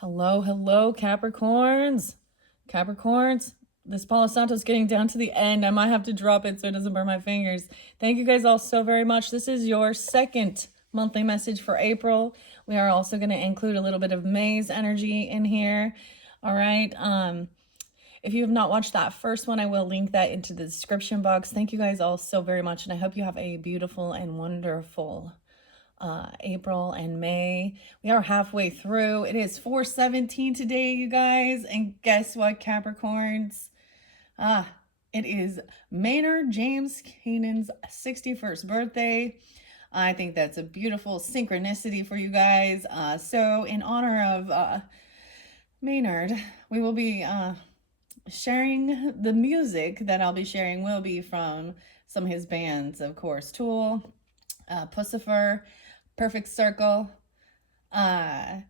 Hello, hello, Capricorns. Capricorns, this Palo Santo's getting down to the end. I might have to drop it so it doesn't burn my fingers. Thank you guys all so very much. This is your second monthly message for April. We are also going to include a little bit of May's energy in here. All right. If you have not watched that first one, I will link that into the description box. Thank you guys all so very much, and I hope you have a beautiful and wonderful April and May. We are halfway through. It is 4/17 today, you guys. And guess what, Capricorns? It is Maynard James Keenan's 61st birthday. I think that's a beautiful synchronicity for you guys. So in honor of Maynard, we will be sharing the music that I'll be sharing will be from some of his bands, of course. Tool, Pussifer, Perfect Circle. And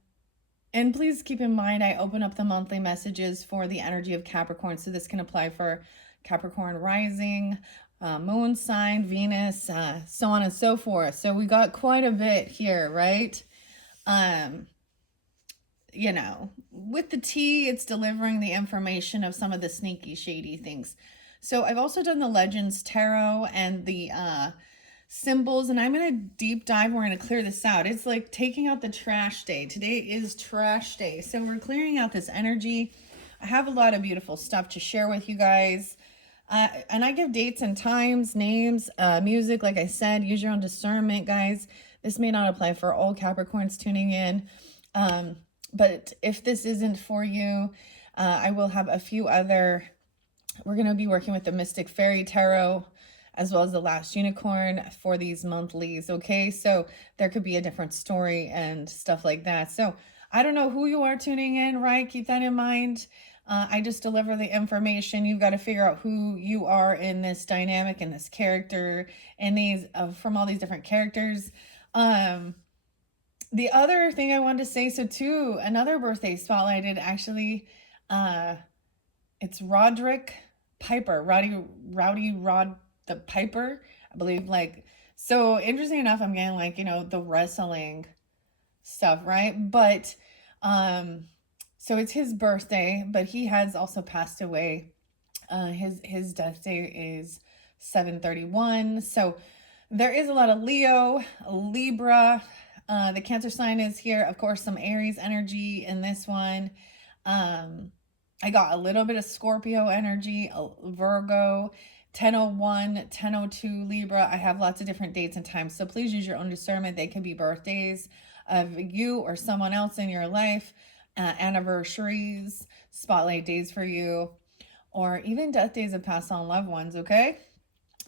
please keep in mind, I open up the monthly messages for the energy of Capricorn. So this can apply for Capricorn rising, moon sign, Venus, so on and so forth. So we got quite a bit here, right? You know, with the tea, it's delivering the information of some of the sneaky, shady things. So I've also done the Legends Tarot and the symbols, and I'm going to deep dive. We're going to clear this out. It's like taking out the trash day. Today is trash day. So we're clearing out this energy. I have a lot of beautiful stuff to share with you guys. And I give dates and times, names, music. Like I said, use your own discernment, guys. This may not apply for all Capricorns tuning in. But if this isn't for you, I will have a few other. We're going to be working with the Mystic Fairy Tarot as well as the Last Unicorn for these monthlies, okay? So there could be a different story and stuff like that. So I don't know who you are tuning in, right? Keep that in mind. I just deliver the information. You've got to figure out who you are in this dynamic, in this character, and these from all these different characters. The other thing I wanted to say, so too, another birthday spotlighted, actually, it's Roderick Piper, Rowdy Rod the Piper, I believe. Like, so interesting enough, I'm getting like, you know, the wrestling stuff, right? But so it's his birthday, but he has also passed away. His death date is 7/31. So there is a lot of Leo, Libra. The Cancer sign is here. Of course, some Aries energy in this one. I got a little bit of Scorpio energy, Virgo, 1001, 1002 Libra. I have lots of different dates and times. So please use your own discernment. They can be birthdays of you or someone else in your life, anniversaries, spotlight days for you, or even death days of passed on loved ones, okay?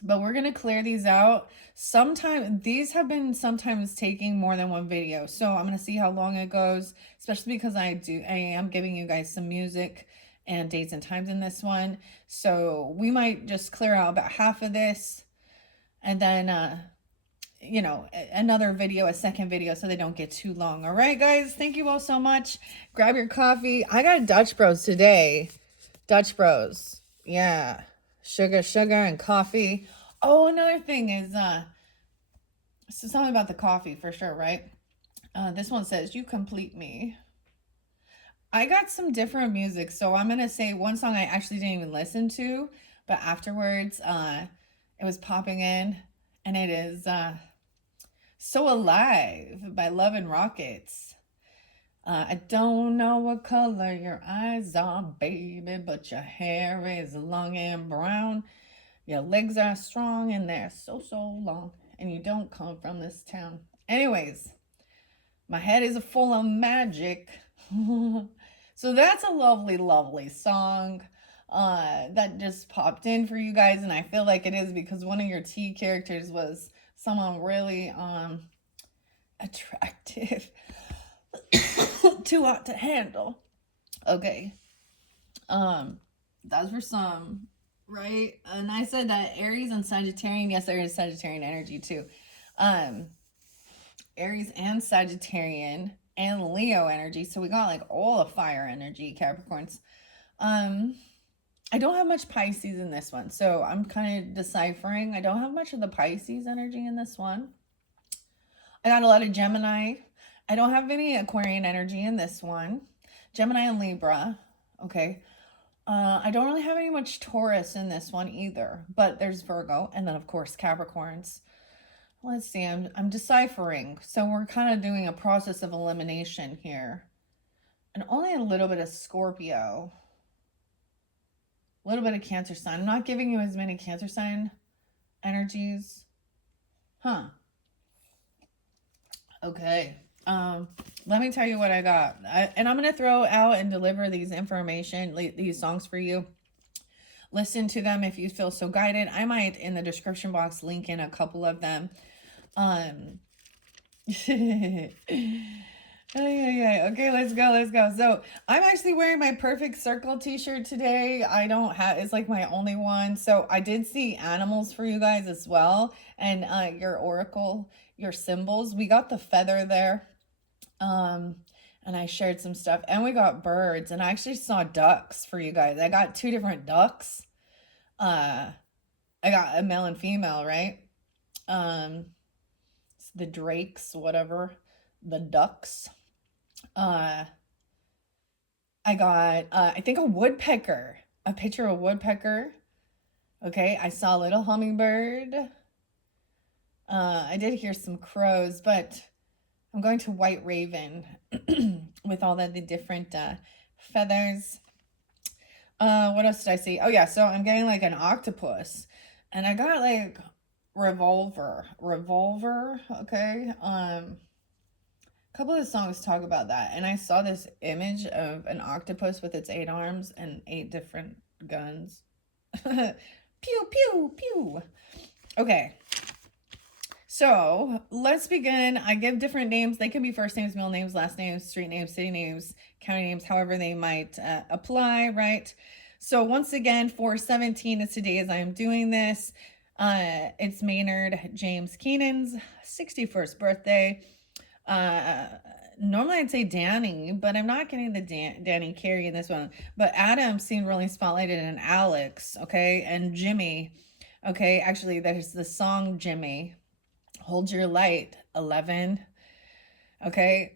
But we're going to clear these out. Sometimes these have been sometimes taking more than one video. So I'm going to see how long it goes, especially because I am giving you guys some music and dates and times in this one. So we might just clear out about half of this and then, you know, another video, a second video, so they don't get too long. All right, guys, thank you all so much. Grab your coffee. I got Dutch Bros today. Dutch Bros. Yeah. Sugar, and coffee. Oh, another thing is, so something about the coffee for sure, right? This one says, "You complete me." I got some different music, so I'm gonna say one song I actually didn't even listen to, but afterwards, it was popping in, and it is "So Alive" by Love and Rockets. I don't know what color your eyes are, baby, but your hair is long and brown. Your legs are strong and they're so long, and you don't come from this town. Anyways, my head is full of magic. So that's a lovely, lovely song that just popped in for you guys, and I feel like it is because one of your T characters was someone really attractive. Too hot to handle. Okay. That's for some, right? And I said that Aries and Sagittarian. Yes, there is Sagittarian energy too. Aries and Sagittarian and Leo energy. So we got like all the fire energy, Capricorns. I don't have much Pisces in this one, so I'm kind of deciphering. I don't have much of the Pisces energy in this one. I got a lot of Gemini. I don't have any Aquarian energy in this one. Gemini and Libra. Okay. I don't really have any much Taurus in this one either, but there's Virgo, and then of course Capricorns. Let's see, I'm deciphering. So we're kind of doing a process of elimination here. And only a little bit of Scorpio. A little bit of Cancer sign. I'm not giving you as many Cancer sign energies. Huh. Okay. Let me tell you what I got. And I'm going to throw out and deliver these information, these songs for you. Listen to them if you feel so guided. I might, in the description box, link in a couple of them. Okay, let's go. So I'm actually wearing my Perfect Circle t-shirt today. I don't have, it's like my only one. So I did see animals for you guys as well. And your oracle, your symbols. We got the feather there. And I shared some stuff. And we got birds. And I actually saw ducks for you guys. I got 2 different ducks. I got a male and female, right? The drakes, whatever. The ducks. I got, I think a woodpecker, a picture of a woodpecker. Okay, I saw a little hummingbird. I did hear some crows, but I'm going to white raven with all the different feathers. What else did I see? Oh yeah, so I'm getting like an octopus, and I got like revolver, okay. A couple of songs talk about that, and I saw this image of an octopus with its 8 arms and 8 different guns. Pew pew pew. Okay, so let's begin. I give different names. They can be first names, middle names, last names, street names, city names, county names, however they might apply, right? So once again, 4/17 is today as I am doing this. It's Maynard James Keenan's 61st birthday. Normally I'd say Danny, but I'm not getting the Danny Carey in this one. But Adam seemed really spotlighted, and Alex, okay, and Jimmy. Okay, actually there's the song Jimmy. Hold Your Light, 11. Okay.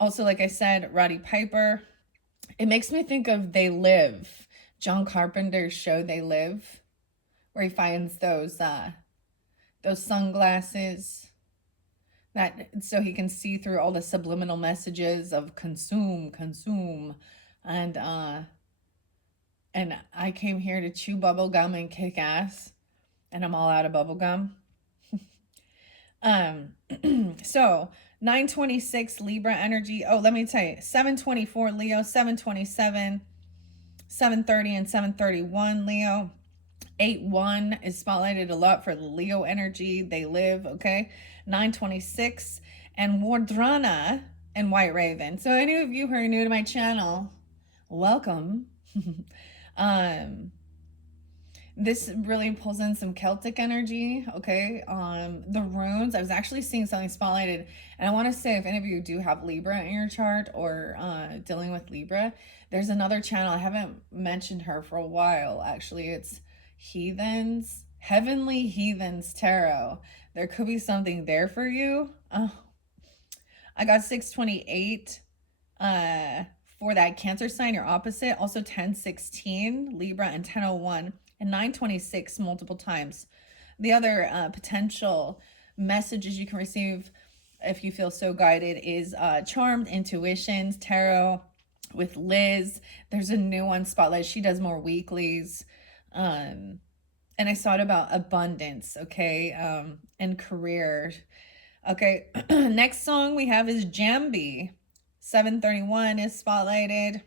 Also, like I said, Roddy Piper. It makes me think of They Live. John Carpenter's show They Live, where he finds those sunglasses that so he can see through all the subliminal messages of consume, and I came here to chew bubble gum and kick ass, and I'm all out of bubble gum. So 926 Libra energy. Oh, let me tell you, 724 Leo, 727, 730, and 731 Leo. 8-1 is spotlighted a lot for the Leo energy. They live, okay? 926 and Wardrana and White Raven. So any of you who are new to my channel, welcome. This really pulls in some Celtic energy, okay? The runes, I was actually seeing something spotlighted, and I want to say if any of you do have Libra in your chart or dealing with Libra, there's another channel. I haven't mentioned her for a while, actually. It's Heavenly Heathens Tarot. There could be something there for you. Oh, I got 628 for that Cancer sign, your opposite. Also 1016 Libra and 1001 and 926 multiple times. The other potential messages you can receive if you feel so guided is Charmed Intuitions Tarot with Liz. There's a new one spotlight. She does more weeklies. And I saw it about abundance, okay, and career. Okay, next song we have is Jambi. 731 is spotlighted,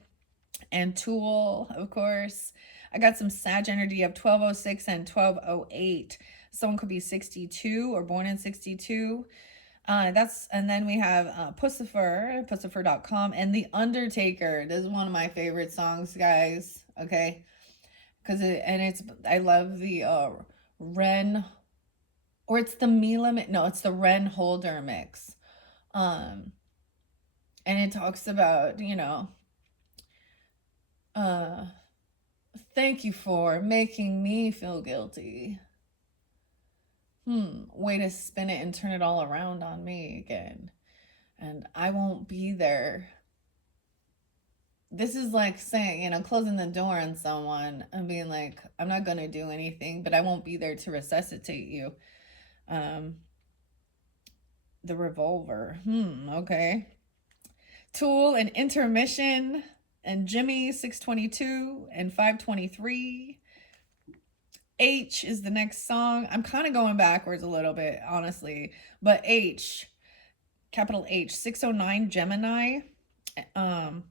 and Tool, of course. I got some Sag energy of 1206 and 1208. Someone could be 62 or born in 62. And then we have Pussifer.com, and The Undertaker. This is one of my favorite songs, guys. Okay. I love the Ren, or it's the Mila, no, it's the Ren Holder mix. And it talks about, thank you for making me feel guilty. Way to spin it and turn it all around on me again. And I won't be there this is like saying, closing the door on someone and being like, I'm not going to do anything, but I won't be there to resuscitate you. Um, the revolver. Okay. Tool and intermission and Jimmy 622 and 523. H is the next song. I'm kind of going backwards a little bit, honestly, but H, capital H, 609 Gemini. Um,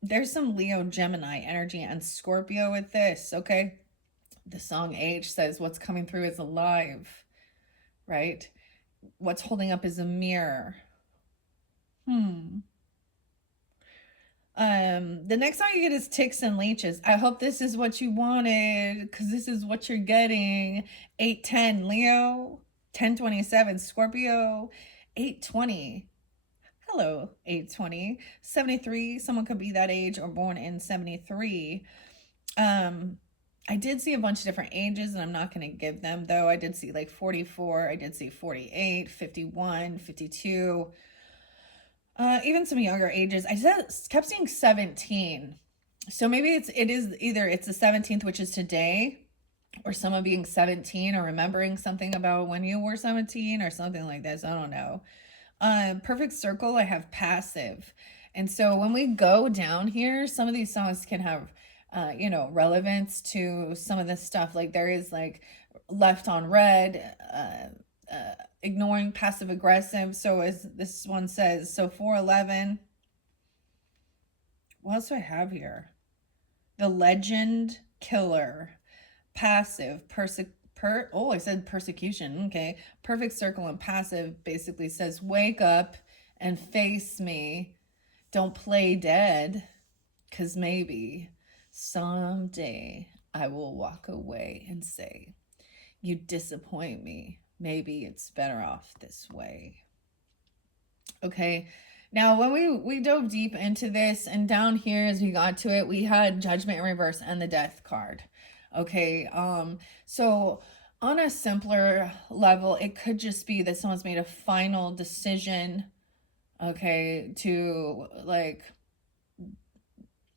there's some Leo Gemini energy and Scorpio with this, okay? The song H says what's coming through is alive, right? What's holding up is a mirror. The next song you get is Ticks and Leeches. I hope this is what you wanted, because this is what you're getting. 810 Leo, 1027 Scorpio, 820. Hello, 820. 73, someone could be that age or born in 73. I did see a bunch of different ages, and I'm not going to give them, though. I did see like 44, I did see 48, 51, 52. Even some younger ages. I just kept seeing 17. So maybe it is either it's the 17th, which is today, or someone being 17 or remembering something about when you were 17 or something like this. I don't know. Perfect circle, I have passive. And so when we go down here, some of these songs can have relevance to some of this stuff. Like there is like left on red, ignoring, passive aggressive. So as this one says, so 411. What else do I have here? The legend killer, passive, I said persecution. Okay. Perfect circle and passive basically says, wake up and face me. Don't play dead, because maybe someday I will walk away and say, you disappoint me. Maybe it's better off this way. Okay. Now, when we dove deep into this, and down here as we got to it, we had Judgment in reverse and the Death card. Okay. So on a simpler level, it could just be that someone's made a final decision, okay, to like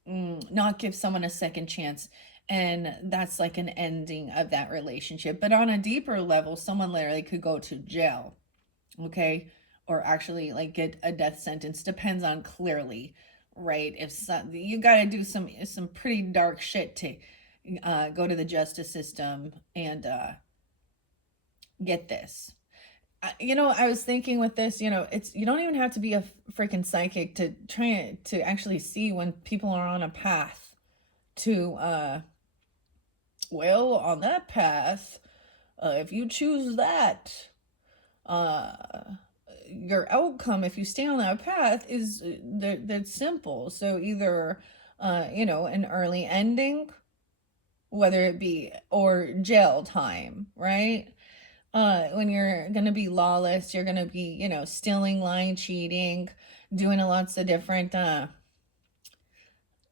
not give someone a second chance, and that's like an ending of that relationship. But on a deeper level, someone literally could go to jail, okay, or actually like get a death sentence. Depends on clearly, right? If you got to do some pretty dark shit to go to the justice system and get this. I was thinking with this, it's, you don't even have to be a freaking psychic to try to actually see when people are on a path to well, on that path, if you choose that, your outcome, if you stay on that path, is that's simple. So either an early ending, whether it be, or jail time, right? When you're gonna be lawless, you're gonna be, stealing, lying, cheating, doing lots of different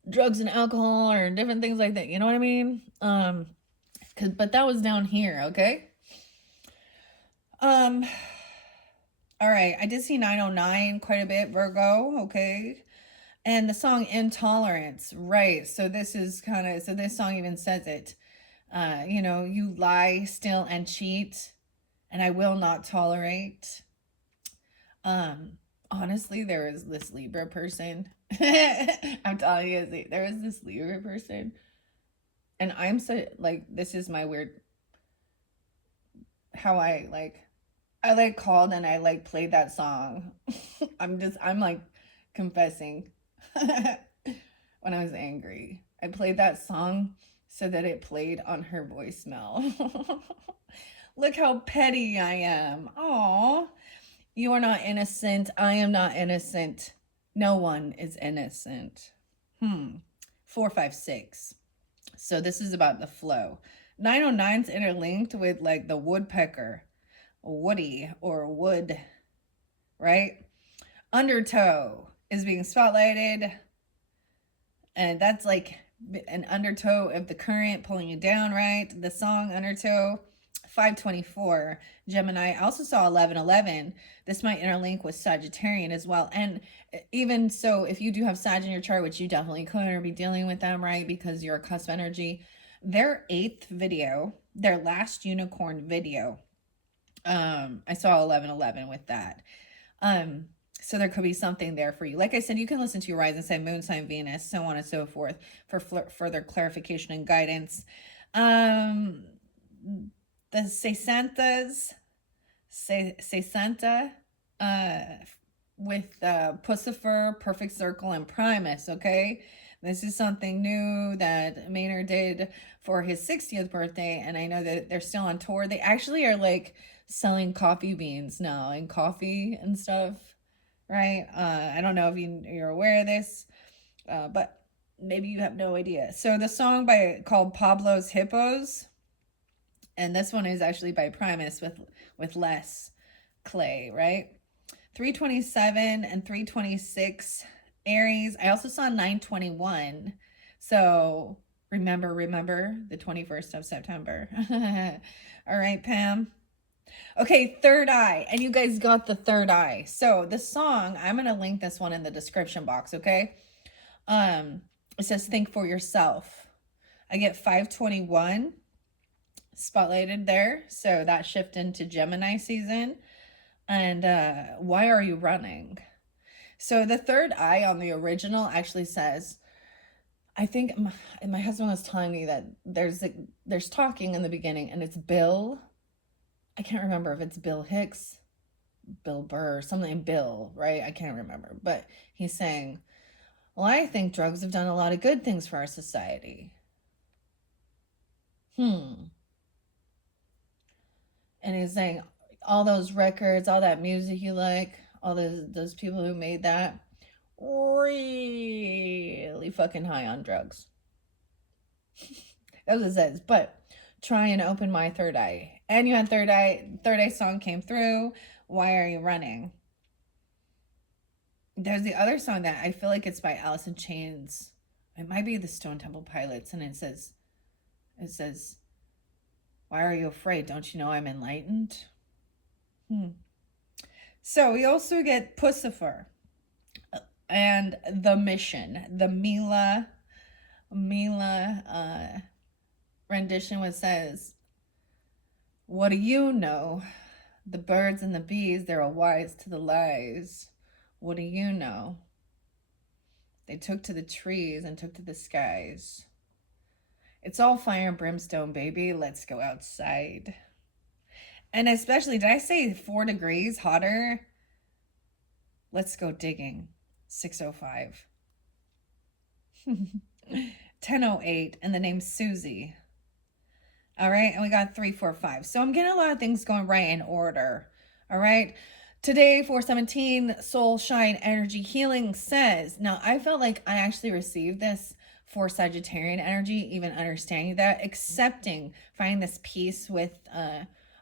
drugs and alcohol or different things like that. You know what I mean? But that was down here, okay? All right, I did see 909 quite a bit, Virgo, okay? And the song Intolerance, right? So this is so this song even says it. You lie, steal, and cheat, and I will not tolerate. Honestly, there is this Libra person. I'm telling you, there is this Libra person, and I'm so like, this is my weird, how I called and I like played that song. I'm like confessing. When I was angry, I played that song so that it played on her voicemail. Look how petty I am. Aw. You are not innocent. I am not innocent. No one is innocent. 456. So this is about the flow. 909's interlinked with like the woodpecker, woody, or wood, right? Undertow is being spotlighted, and that's like an undertow of the current pulling you down, right? The song Undertow. 524 Gemini. I also saw 1111. This might interlink with Sagittarian as well. And even so, if you do have Sag in your chart, which you definitely could, or be dealing with them, right? Because you're a cusp energy. Their 8th video, their last unicorn video, I saw 1111 with that. So there could be something there for you. Like I said, you can listen to your rising sign, moon sign, Venus, so on and so forth for further clarification and guidance. The Sesanta, with Pussifer, Perfect Circle, and Primus, okay? This is something new that Maynard did for his 60th birthday, and I know that they're still on tour. They actually are like selling coffee beans now and coffee and stuff, right? I don't know if you're aware of this, but maybe you have no idea. So the song called Pablo's Hippos, and this one is actually by Primus with Les Clay, right? 327 and 326 Aries. I also saw 921. So remember the 21st of September. All right, Pam. Okay, third eye. And you guys got the third eye. So the song, I'm going to link this one in the description box, okay? It says think for yourself. I get 521 spotlighted there. So that shift into Gemini season. And why are you running? So the third eye on the original actually says, I think my husband was telling me that there's talking in the beginning, and it's Bill. I can't remember if it's Bill Hicks, Bill Burr, something Bill, right? I can't remember. But he's saying, well, I think drugs have done a lot of good things for our society. And he's saying, all those records, all that music you like, all those people who made that, really fucking high on drugs. That's what it says. But try and open my third eye. And you had third eye song came through. Why are you running? There's the other song that I feel like it's by Alice in Chains. It might be the Stone Temple Pilots, and it says, why are you afraid? Don't you know I'm enlightened? So we also get Pussifer and The Mission. The Mila rendition, which says, what do you know? The birds and the bees, they're all wise to the lies. What do you know? They took to the trees and took to the skies. It's all fire and brimstone, baby. Let's go outside. And especially, did I say 4 degrees hotter? Let's go digging. 6:05. 10:08, and the name's Susie. All right, and we got 345. So I'm getting a lot of things going right in order. All right. Today, 417, Soul Shine Energy Healing says, now I felt like I actually received this for Sagittarian energy, even understanding that, accepting, finding this peace with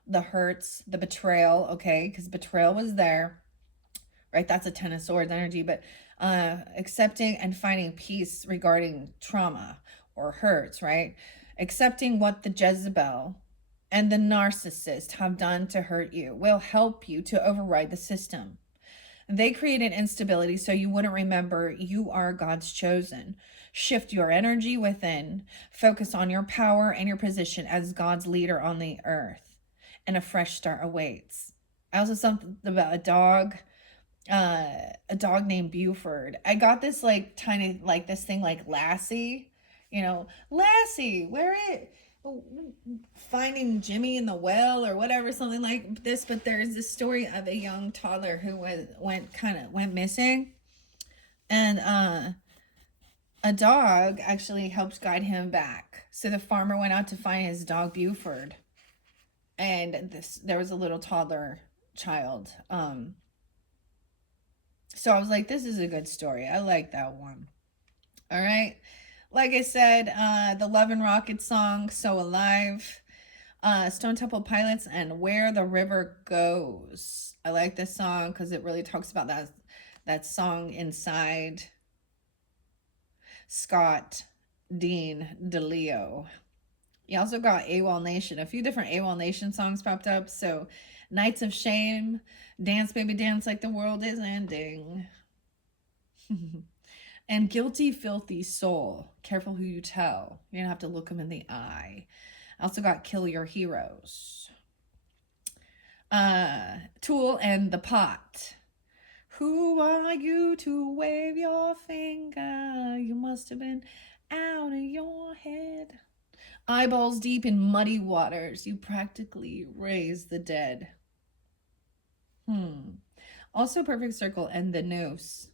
the hurts, the betrayal, okay, because betrayal was there, right? That's a Ten of Swords energy, but accepting and finding peace regarding trauma or hurts, right? Accepting what the Jezebel and the narcissist have done to hurt you will help you to override the system. They created instability so you wouldn't remember you are God's chosen. Shift your energy within. Focus on your power and your position as God's leader on the earth. And a fresh start awaits. I also something about a dog named Buford. I got this like tiny, like this thing like Lassie, Lassie, where it finding Jimmy in the well or whatever, something like this. But there's this story of a young toddler who went missing, and a dog actually helped guide him back. So the farmer went out to find his dog Buford, and there was a little toddler child. So I was like, this is a good story. I like that one. All right. Like I said, the Love and Rocket song, So Alive, Stone Temple Pilots, and Where the River Goes. I like this song because it really talks about that song inside. Scott Dean DeLeo. You also got AWOL Nation. A few different AWOL Nation songs popped up. So, Nights of Shame, Dance Baby Dance Like the World is Ending. And Guilty Filthy Soul. Careful who you tell. You're going to have to look them in the eye. I also got Kill Your Heroes. Tool and The Pot. Who are you to wave your finger? You must have been out of your head. Eyeballs deep in muddy waters, you practically raise the dead. Also Perfect Circle and The Noose.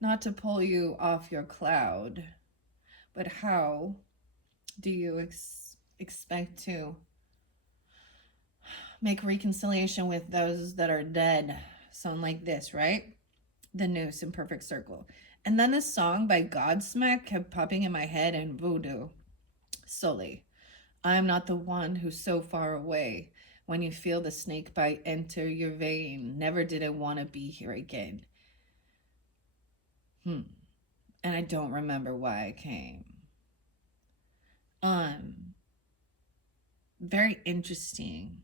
Not to pull you off your cloud, but how do you expect to make reconciliation with those that are dead? Sound like this, right? The Noose and Perfect Circle. And then this song by Godsmack kept popping in my head, and Voodoo. Sully. I am not the one who's so far away. When you feel the snake bite enter your vein, never did I want to be here again. And I don't remember why I came. Very interesting.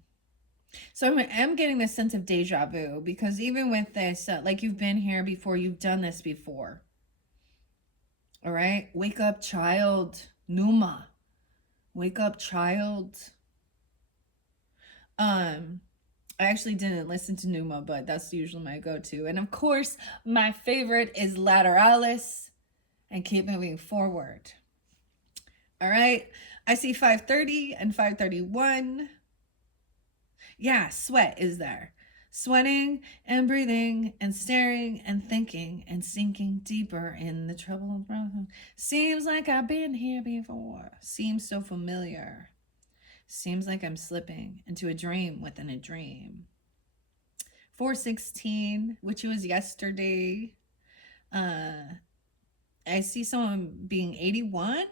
So I am getting this sense of deja vu, because even with this, like, you've been here before, you've done this before. All right? Wake up, child. Numa. Wake up, child. I actually didn't listen to Numa, but that's usually my go-to. And of course, my favorite is Lateralis, and Keep Moving Forward. All right. I see 530 and 531. Yeah, sweat is there. Sweating and breathing and staring and thinking and sinking deeper in the trouble. Seems like I've been here before. Seems so familiar. Seems like I'm slipping into a dream within a dream. 416, which was yesterday. I see someone being 81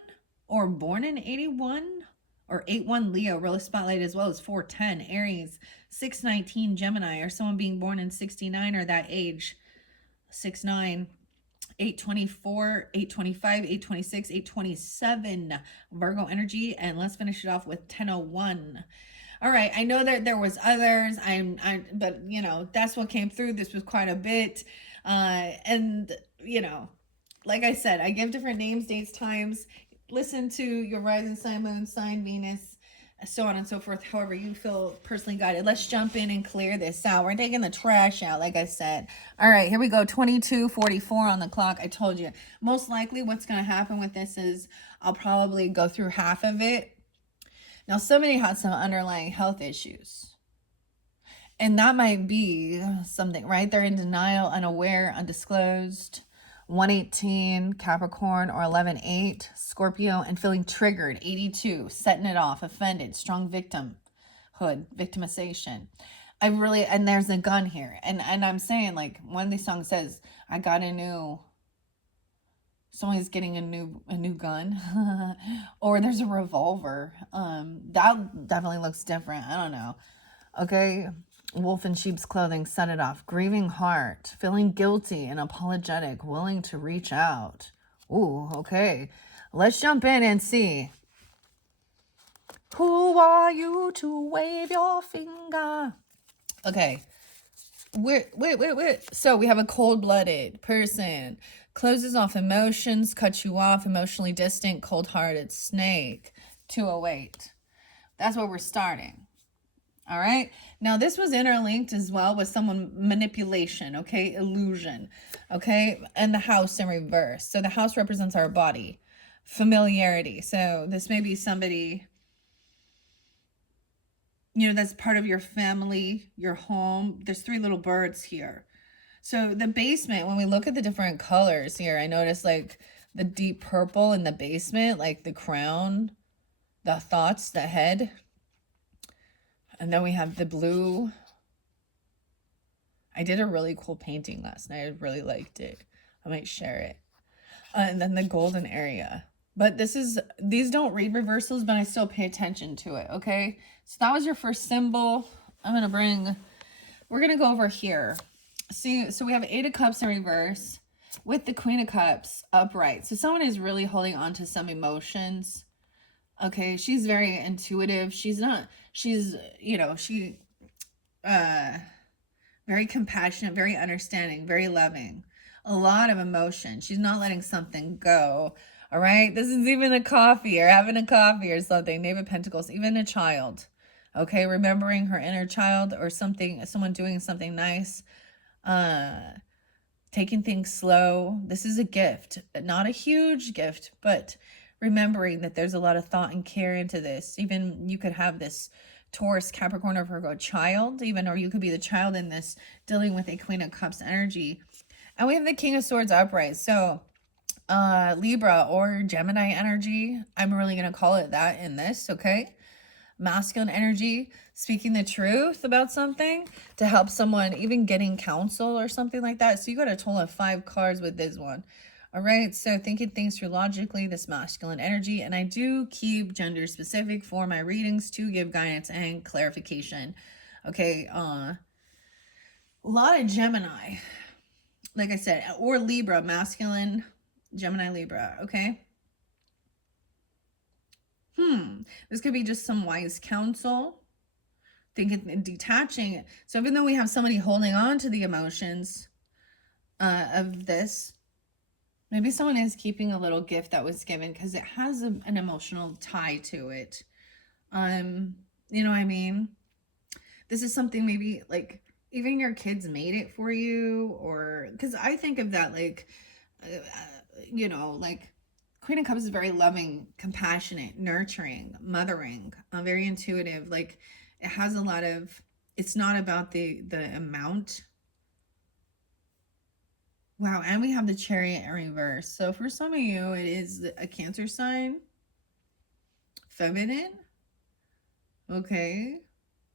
or born in 81. Or 8-1 Leo, really spotlight, as well as 410 Aries, 619 Gemini, or someone being born in 69 or that age. 69, 824, 825, 826, 827 Virgo energy. And let's finish it off with 1001. All right, I know that there was others. But you know, that's what came through. This was quite a bit. And you know, like I said, I give different names, dates, times. Listen to your rising sign, moon sign, Venus, so on and so forth, however you feel personally guided. Let's jump in and clear this out. We're taking the trash out, like I said. All right, here we go. 22:44 on the clock. I told you. Most likely what's going to happen with this is I'll probably go through half of it. Now, somebody had some underlying health issues. And that might be something, right? They're in denial, unaware, undisclosed. 118 Capricorn, or 11-8 Scorpio, and feeling triggered. 82 setting it off, offended, strong victimhood, victimization. And there's a gun here, and I'm saying, like, one of these songs says, I got someone's getting a new gun. Or there's a revolver. That definitely looks different. I don't know. Okay. Wolf in sheep's clothing, set it off. Grieving heart, feeling guilty and apologetic, willing to reach out. Ooh, okay. Let's jump in and see. Who are you to wave your finger? Okay. Wait. So we have a cold-blooded person. Closes off emotions, cuts you off, emotionally distant, cold-hearted snake. 208. That's where we're starting. All right. Now, this was interlinked as well with someone manipulation, okay? Illusion, okay? And the house in reverse. So the house represents our body. Familiarity. So this may be somebody, you know, that's part of your family, your home. There's 3 little birds here. So the basement, when we look at the different colors here, I noticed, like, the deep purple in the basement, like the crown, the thoughts, the head. And then we have the blue. I did a really cool painting last night. I really liked it. I might share it. And then the golden area. But these don't read reversals, but I still pay attention to it, okay? So that was your first symbol. We're going to go over here. See, so we have 8 of Cups in reverse with the Queen of Cups upright. So someone is really holding on to some emotions. Okay, she's very intuitive. She's, uh very compassionate, very understanding, very loving. A lot of emotion. She's not letting something go. All right? This is even a coffee or having a coffee or something. Knave of Pentacles, even a child. Okay, remembering her inner child or something, someone doing something nice. Uh taking things slow. This is a gift, not a huge gift, but remembering that there's a lot of thought and care into this. Even you could have this Taurus, Capricorn, or Virgo child, even, or you could be the child in this dealing with a Queen of Cups energy. And we have the King of Swords upright. So, Libra or Gemini energy. I'm really going to call it that in this, okay? Masculine energy, speaking the truth about something to help someone, even getting counsel or something like that. So you got a total of 5 cards with this one. All right, so thinking things through logically, this masculine energy. And I do keep gender specific for my readings to give guidance and clarification. Okay, a lot of Gemini, like I said, or Libra, masculine, Gemini, Libra, okay? This could be just some wise counsel, thinking, detaching. So even though we have somebody holding on to the emotions of this, maybe someone is keeping a little gift that was given because it has an emotional tie to it. You know what I mean? This is something maybe like even your kids made it for you, or because I think of that like, like Queen of Cups is very loving, compassionate, nurturing, mothering, very intuitive. Like it has a lot of, it's not about the amount. Wow, and we have the Chariot in reverse. So for some of you, it is a Cancer sign, feminine. Okay,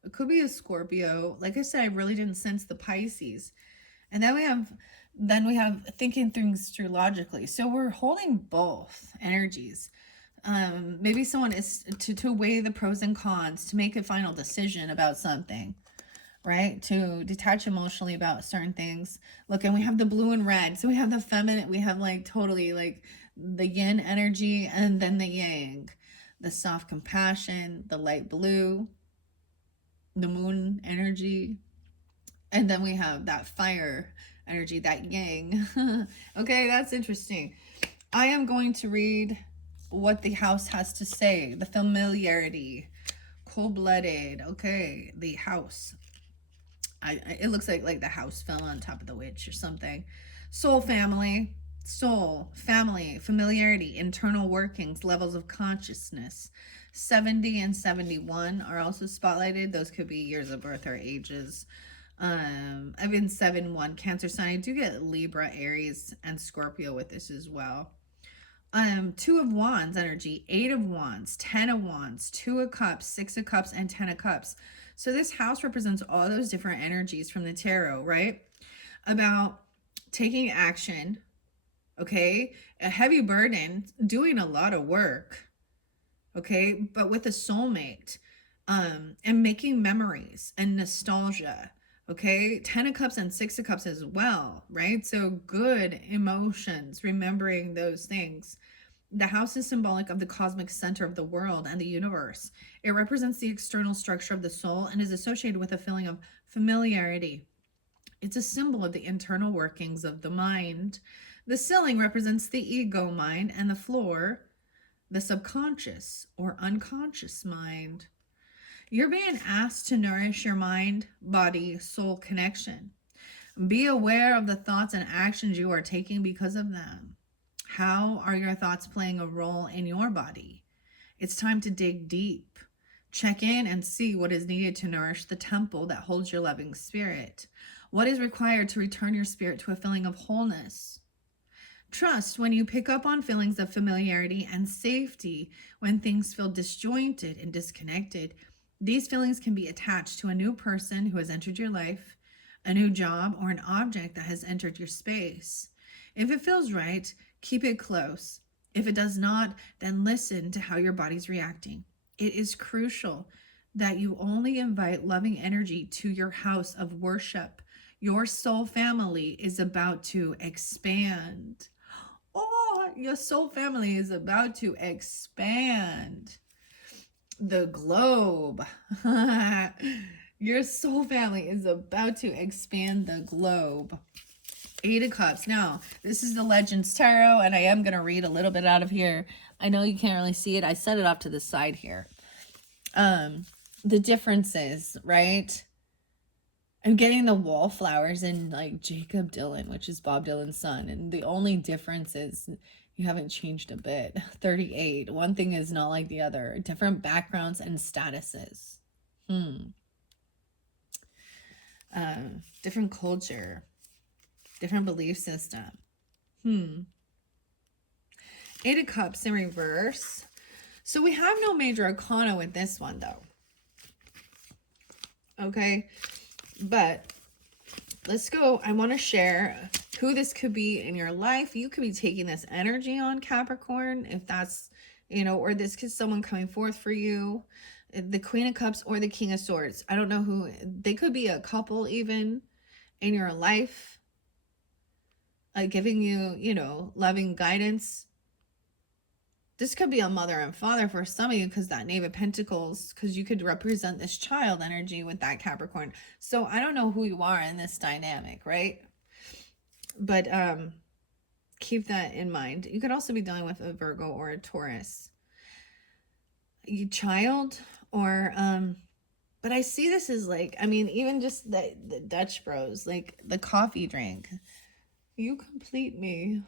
it could be a Scorpio. Like I said, I really didn't sense the Pisces. And then we have thinking things through logically. So we're holding both energies. Maybe someone is to weigh the pros and cons, to make a final decision about something, right? To detach emotionally about certain things. Look, and we have the blue and red. So we have the feminine, we have like totally like the yin energy, and then the yang, the soft compassion, the light blue, the moon energy, and then we have that fire energy, that yang. Okay, that's interesting. I am going to read what the house has to say. The familiarity, cold-blooded. Okay, the house. It looks like the house fell on top of the witch or something. Soul family, familiarity, internal workings, levels of consciousness. 70 and 71 are also spotlighted. Those could be years of birth or ages. I've been 7-1 Cancer sign. I do get Libra, Aries, and Scorpio with this as well. 2 of Wands energy, 8 of Wands, 10 of Wands, 2 of Cups, 6 of Cups, and 10 of Cups. So this house represents all those different energies from the tarot, right? About taking action, okay? A heavy burden, doing a lot of work, okay? But with a soulmate, and making memories and nostalgia, okay? 10 of Cups and 6 of Cups as well, right? So good emotions, remembering those things. The house is symbolic of the cosmic center of the world and the universe. It represents the external structure of the soul and is associated with a feeling of familiarity. It's a symbol of the internal workings of the mind. The ceiling represents the ego mind, and the floor, the subconscious or unconscious mind. You're being asked to nourish your mind, body, soul connection. Be aware of the thoughts and actions you are taking because of them. How are your thoughts playing a role in your body? It's time to dig deep. Check in and see what is needed to nourish the temple that holds your loving spirit. What is required to return your spirit to a feeling of wholeness? Trust when you pick up on feelings of familiarity and safety when things feel disjointed and disconnected. These feelings can be attached to a new person who has entered your life, a new job, or an object that has entered your space. If it feels right, keep it close. If it does not, then listen to how your body's reacting. It is crucial that you only invite loving energy to your house of worship. Your soul family is about to expand. Oh, your soul family is about to expand. The globe. Your soul family is about to expand the globe. Eight of Cups. Now, this is the Legends Tarot, and I am going to read a little bit out of here. I know you can't really see it. I set it off to the side here. The differences, right? I'm getting the wallflowers in like Jacob Dylan, which is Bob Dylan's son. And the only difference is you haven't changed a bit. 38. One thing is not like the other. Different backgrounds and statuses. Different culture. Different belief system. Eight of Cups in reverse. So we have no major arcana with this one, though. Okay. But let's go. I want to share who this could be in your life. You could be taking this energy on, Capricorn, if that's, or this is someone coming forth for you. The Queen of Cups or the King of Swords. I don't know who. They could be a couple even in your life. Giving you, loving guidance. This could be a mother and father for some of you because that Knave of Pentacles, because you could represent this child energy with that Capricorn. So I don't know who you are in this dynamic, right? But keep that in mind. You could also be dealing with a Virgo or a Taurus. You child or but I see this as like, even just the Dutch Bros, like the coffee drink. You complete me.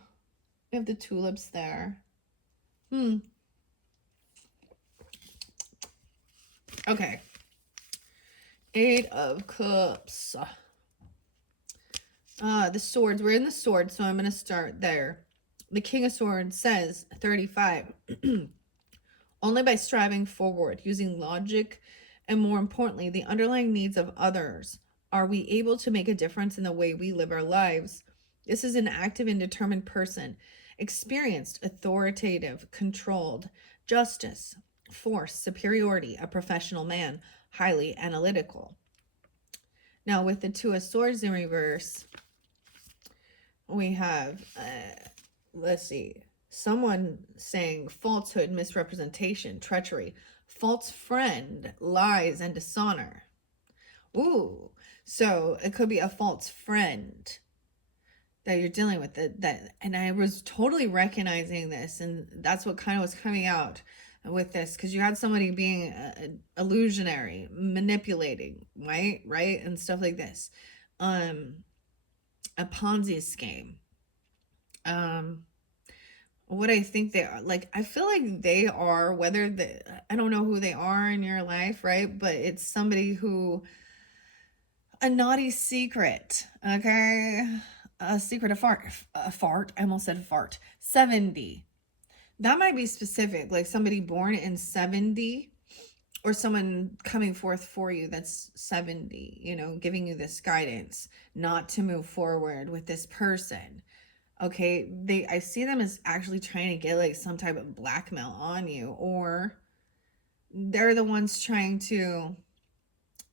You have the tulips there. Okay. Eight of Cups. The swords. We're in the swords, so I'm going to start there. The King of Swords says, 35. Only by striving forward, using logic, and more importantly, the underlying needs of others, are we able to make a difference in the way we live our lives. This is an active and determined person. Experienced, authoritative, controlled, justice, force, superiority, a professional man, highly analytical. Now with the Two of Swords in reverse, we have, let's see, someone saying falsehood, misrepresentation, treachery, false friend, lies, and dishonor. Ooh, so it could be a false friend that you're dealing with, that and I was totally recognizing this, and that's what kind of was coming out with this, because you had somebody being illusionary, manipulating, right, and stuff like this, a Ponzi scheme. What I think they are, like, I feel like they are, I don't know who they are in your life, right, but it's somebody who, a naughty secret, okay, a secret, a fart. I almost said fart. 70. That might be specific, like somebody born in 70, or someone coming forth for you that's 70, giving you this guidance not to move forward with this person. Okay, I see them as actually trying to get like some type of blackmail on you, or they're the ones trying to.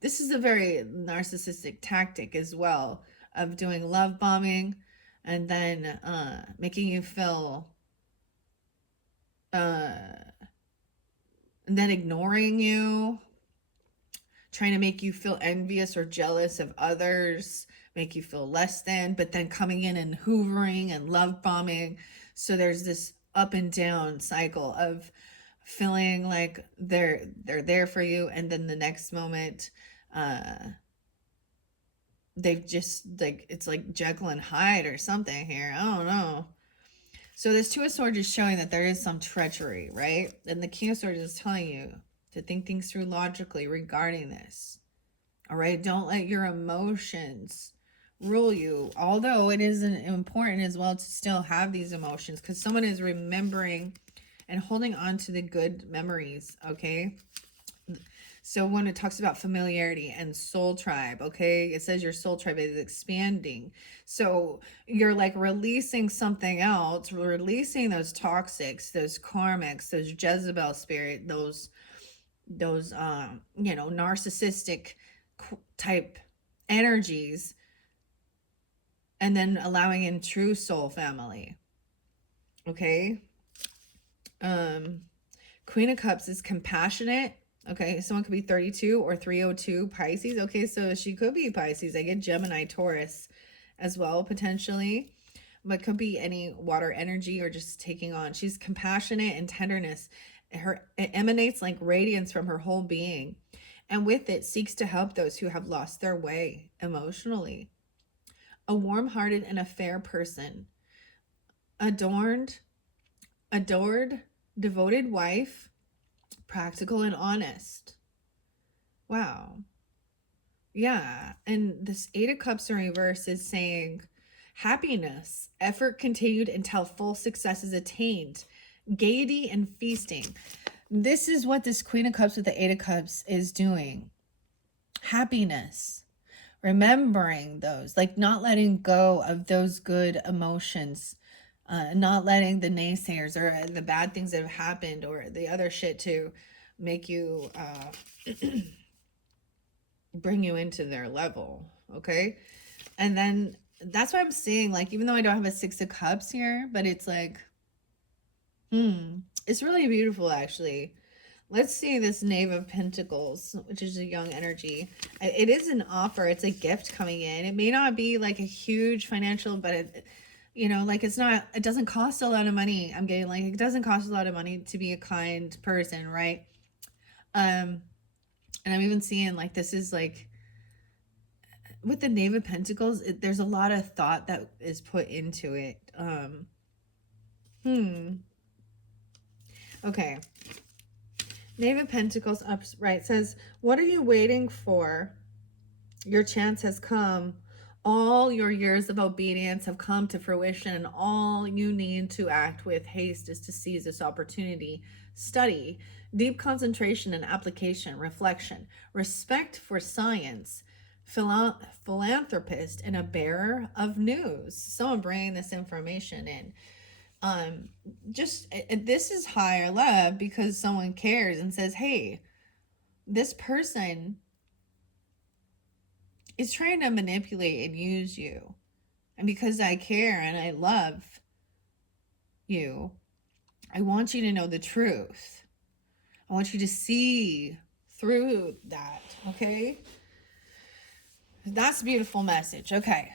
This is a very narcissistic tactic as well, of doing love bombing and then making you feel, and then ignoring you, trying to make you feel envious or jealous of others, make you feel less than, but then coming in and hoovering and love bombing. So there's this up and down cycle of feeling like they're there for you, and then the next moment they've just, like, it's like Jekyll and Hyde or something here. I don't know. So this Two of Swords is showing that there is some treachery, right? And the King of Swords is telling you to think things through logically regarding this. All right? Don't let your emotions rule you. Although it is important as well to still have these emotions, because someone is remembering and holding on to the good memories, okay? So when it talks about familiarity and soul tribe, okay, it says your soul tribe is expanding. So you're like releasing something else, releasing those toxics, those karmics, those Jezebel spirit, those narcissistic type energies, and then allowing in true soul family. Okay. Queen of Cups is compassionate, Okay, someone could be 32 or 302 Pisces. Okay, so she could be Pisces. I get Gemini, Taurus as well, potentially. But could be any water energy or just taking on. She's compassionate and tenderness. It emanates like radiance from her whole being. And with it, seeks to help those who have lost their way emotionally. A warm hearted and a fair person. Adorned, adored, devoted wife, practical and honest. Wow. Yeah. And this Eight of Cups in reverse is saying happiness, effort continued until full success is attained, gaiety and feasting. This is what this Queen of Cups with the Eight of Cups is doing. Happiness, remembering those, like not letting go of those good emotions, not letting the naysayers or the bad things that have happened or the other shit to make you bring you into their level. Okay. And then that's what I'm seeing. Like, even though I don't have a Six of Cups here, but it's like, it's really beautiful, actually. Let's see this Knave of Pentacles, which is a young energy. It is an offer. It's a gift coming in. It may not be like a huge financial, but it, you know, like it's not, it doesn't cost a lot of money. I'm getting like, it doesn't cost a lot of money to be a kind person, right? And I'm even seeing like, this is like, with the Knave of Pentacles, there's a lot of thought that is put into it. Okay. Knave of Pentacles upright says, what are you waiting for? Your chance has come. All your years of obedience have come to fruition, and all you need to act with haste is to seize this opportunity. Study, deep concentration and application, reflection, respect for science, philanthropist, and a bearer of news. Someone bringing this information in. This is higher love because someone cares and says, hey, this person is trying to manipulate and use you. And because I care and I love you, I want you to know the truth. I want you to see through that, okay? That's a beautiful message. Okay.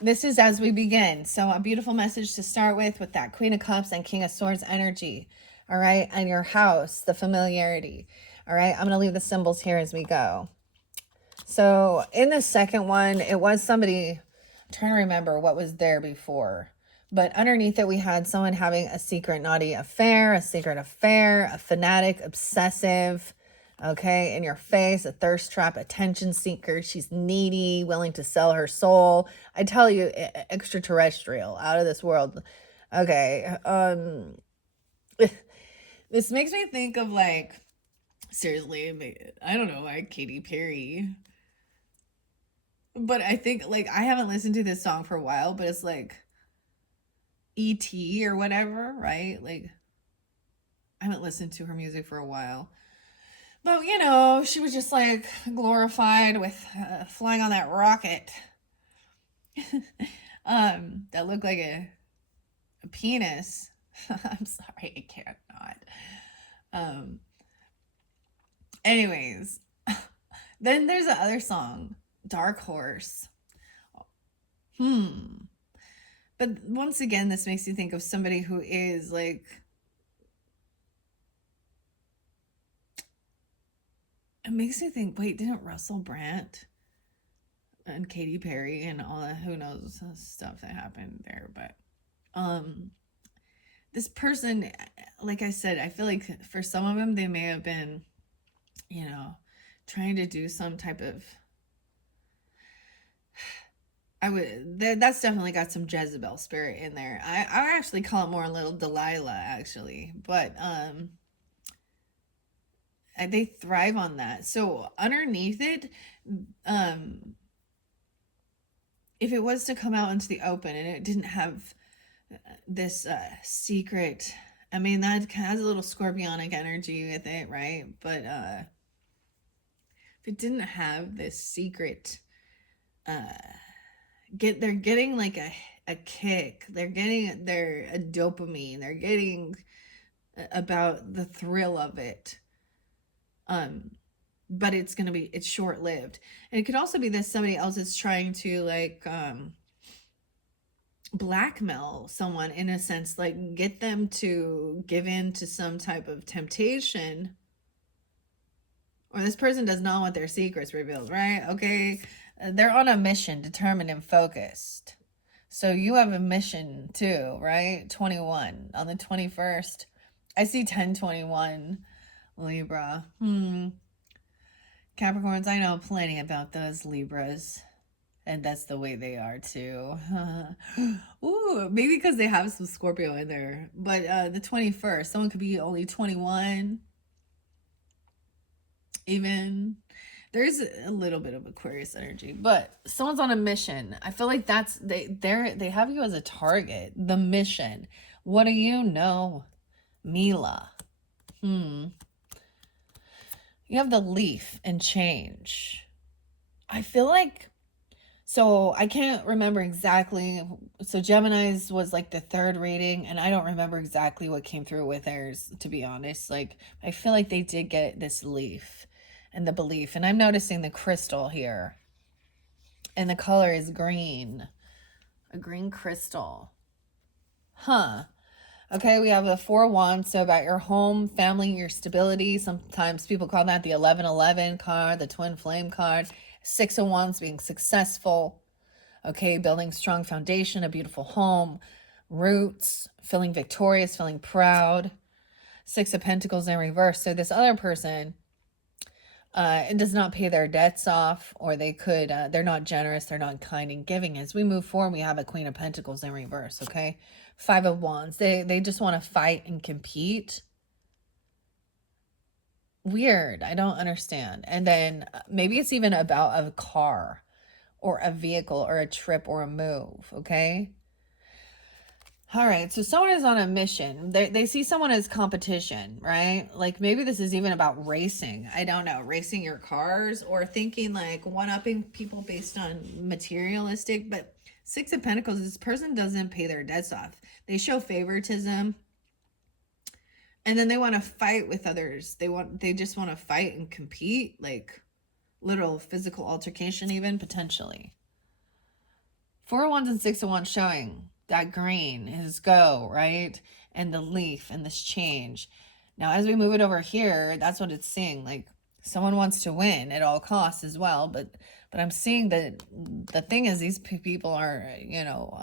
This is as we begin. So a beautiful message to start with that Queen of Cups and King of Swords energy. All right. And your house, the familiarity. All right. I'm going to leave the symbols here as we go. So in the second one, it was somebody, I'm trying to remember what was there before. But underneath it, we had someone having a secret naughty affair, a fanatic, obsessive, okay, in your face, a thirst trap, attention seeker. She's needy, willing to sell her soul. I tell you, extraterrestrial, out of this world. Okay. This makes me think of like, seriously, I don't know, like Katy Perry. But I think like I haven't listened to this song for a while, but it's like E.T. or whatever, right? Like I haven't listened to her music for a while. But, you know, she was just like glorified with flying on that rocket that looked like a penis. I'm sorry, I can't not. Anyways, then there's the other song, Dark Horse. But once again, this makes you think of somebody who is like, it makes me think, wait, didn't Russell Brand and Katy Perry and all that, who knows stuff that happened there, but this person, like I said, I feel like for some of them, they may have been, you know, trying to do some type of, that's definitely got some Jezebel spirit in there. I actually call it more a little Delilah, actually, but they thrive on that. So underneath it, if it was to come out into the open and it didn't have this secret, I mean, that has a little scorpionic energy with it, right? But if it didn't have this secret, they're getting like a kick. They're getting a dopamine. They're getting about the thrill of it. But it's short-lived. And it could also be that somebody else is trying to like blackmail someone, in a sense, like get them to give in to some type of temptation, or this person does not want their secrets revealed, right? Okay, they're on a mission, determined and focused. So you have a mission too, right? 21 on the 21st. I see 1021 Libra. Capricorns, I know plenty about those Libras. And that's the way they are too. Ooh, maybe because they have some Scorpio in there. But the 21st, someone could be only 21. Even there's a little bit of Aquarius energy, but someone's on a mission. I feel like that's they have you as a target. The mission. What do you know, Mila? You have the leaf and change. I feel like, so I can't remember exactly. So Gemini's was like the third reading, and I don't remember exactly what came through with theirs, to be honest. Like, I feel like they did get this leaf and the belief. And I'm noticing the crystal here. And the color is green. A green crystal. Okay, we have the 4 of Wands, so about your home, family, your stability. Sometimes people call that the 1111 card, the twin flame card. 6 of Wands, being successful. Okay, building strong foundation, a beautiful home, roots, feeling victorious, feeling proud. 6 of Pentacles in reverse. So this other person, it does not pay their debts off, or they could, they're not generous, they're not kind and giving. As we move forward, we have a Queen of Pentacles in reverse, okay? 5 of Wands, they just want to fight and compete. Weird, I don't understand. And then maybe it's even about a car or a vehicle or a trip or a move, okay? All right, so someone is on a mission. They see someone as competition, right? Like maybe this is even about racing. I don't know, racing your cars, or thinking like one-upping people based on materialistic. But 6 of Pentacles, this person doesn't pay their debts off. They show favoritism. And then they want to fight with others. They just want to fight and compete, like literal physical altercation even, potentially. 4 of Wands and 6 of Wands showing that green is go, right? And the leaf and this change. Now, as we move it over here, that's what it's seeing. Like someone wants to win at all costs as well. But I'm seeing that the thing is, these people are, you know,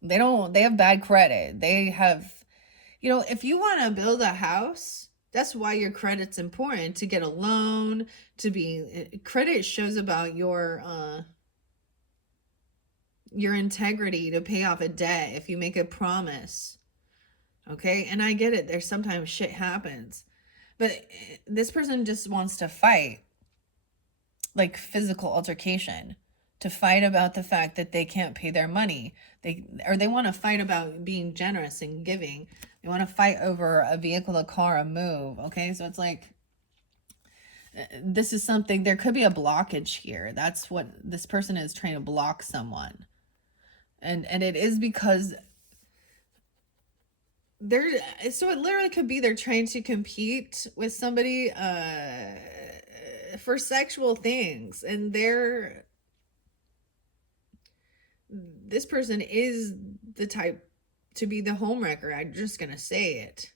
they have bad credit. They have, you know, if you want to build a house, that's why your credit's important. To get a loan, to be, credit shows about your integrity, to pay off a debt if you make a promise. Okay, and I get it, there's sometimes shit happens, but this person just wants to fight, like physical altercation, to fight about the fact that they can't pay their money. They want to fight about being generous and giving. They want to fight over a vehicle, a car, a move. Okay, so it's like, this is something, there could be a blockage here. That's what this person is trying to block someone. And it is because so it literally could be they're trying to compete with somebody for sexual things, and this person is the type to be the homewrecker. I'm just gonna say it.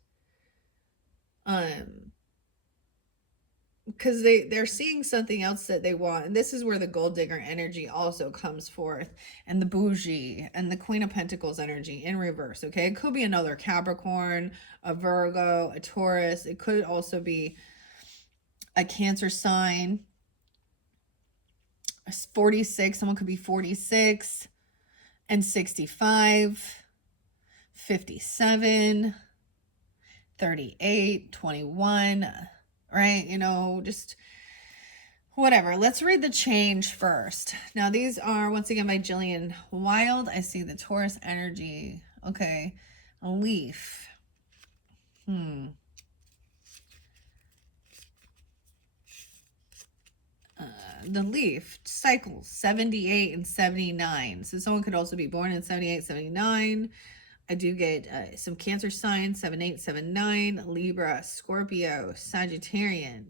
Because they're seeing something else that they want, and this is where the gold digger energy also comes forth, and the bougie and the Queen of Pentacles energy in reverse. Okay, it could be another Capricorn, a Virgo, a Taurus. It could also be a Cancer sign. 46, someone could be 46 and 65, 57, 38, 21. Right? You know, just whatever. Let's read the change first. Now, these are, once again, by Jillian Wild. I see the Taurus energy. Okay. A leaf. The leaf cycles 78 and 79. So someone could also be born in 78, 79. I do get some Cancer signs, 7879, Libra, Scorpio, Sagittarian,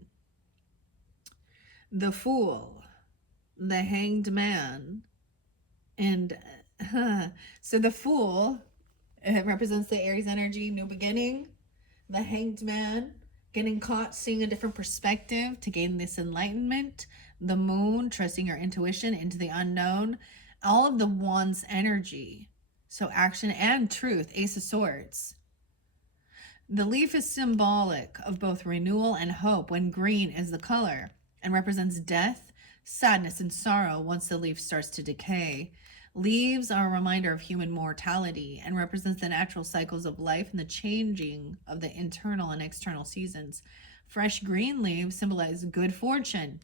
the Fool, the Hanged Man, and so the Fool, it represents the Aries energy, new beginning. The Hanged Man, getting caught, seeing a different perspective to gain this enlightenment. The Moon, trusting your intuition into the unknown. All of the Wands energy. So action and truth, Ace of Swords. The leaf is symbolic of both renewal and hope when green is the color and represents death, sadness, and sorrow once the leaf starts to decay. Leaves are a reminder of human mortality and represents the natural cycles of life and the changing of the internal and external seasons. Fresh green leaves symbolize good fortune,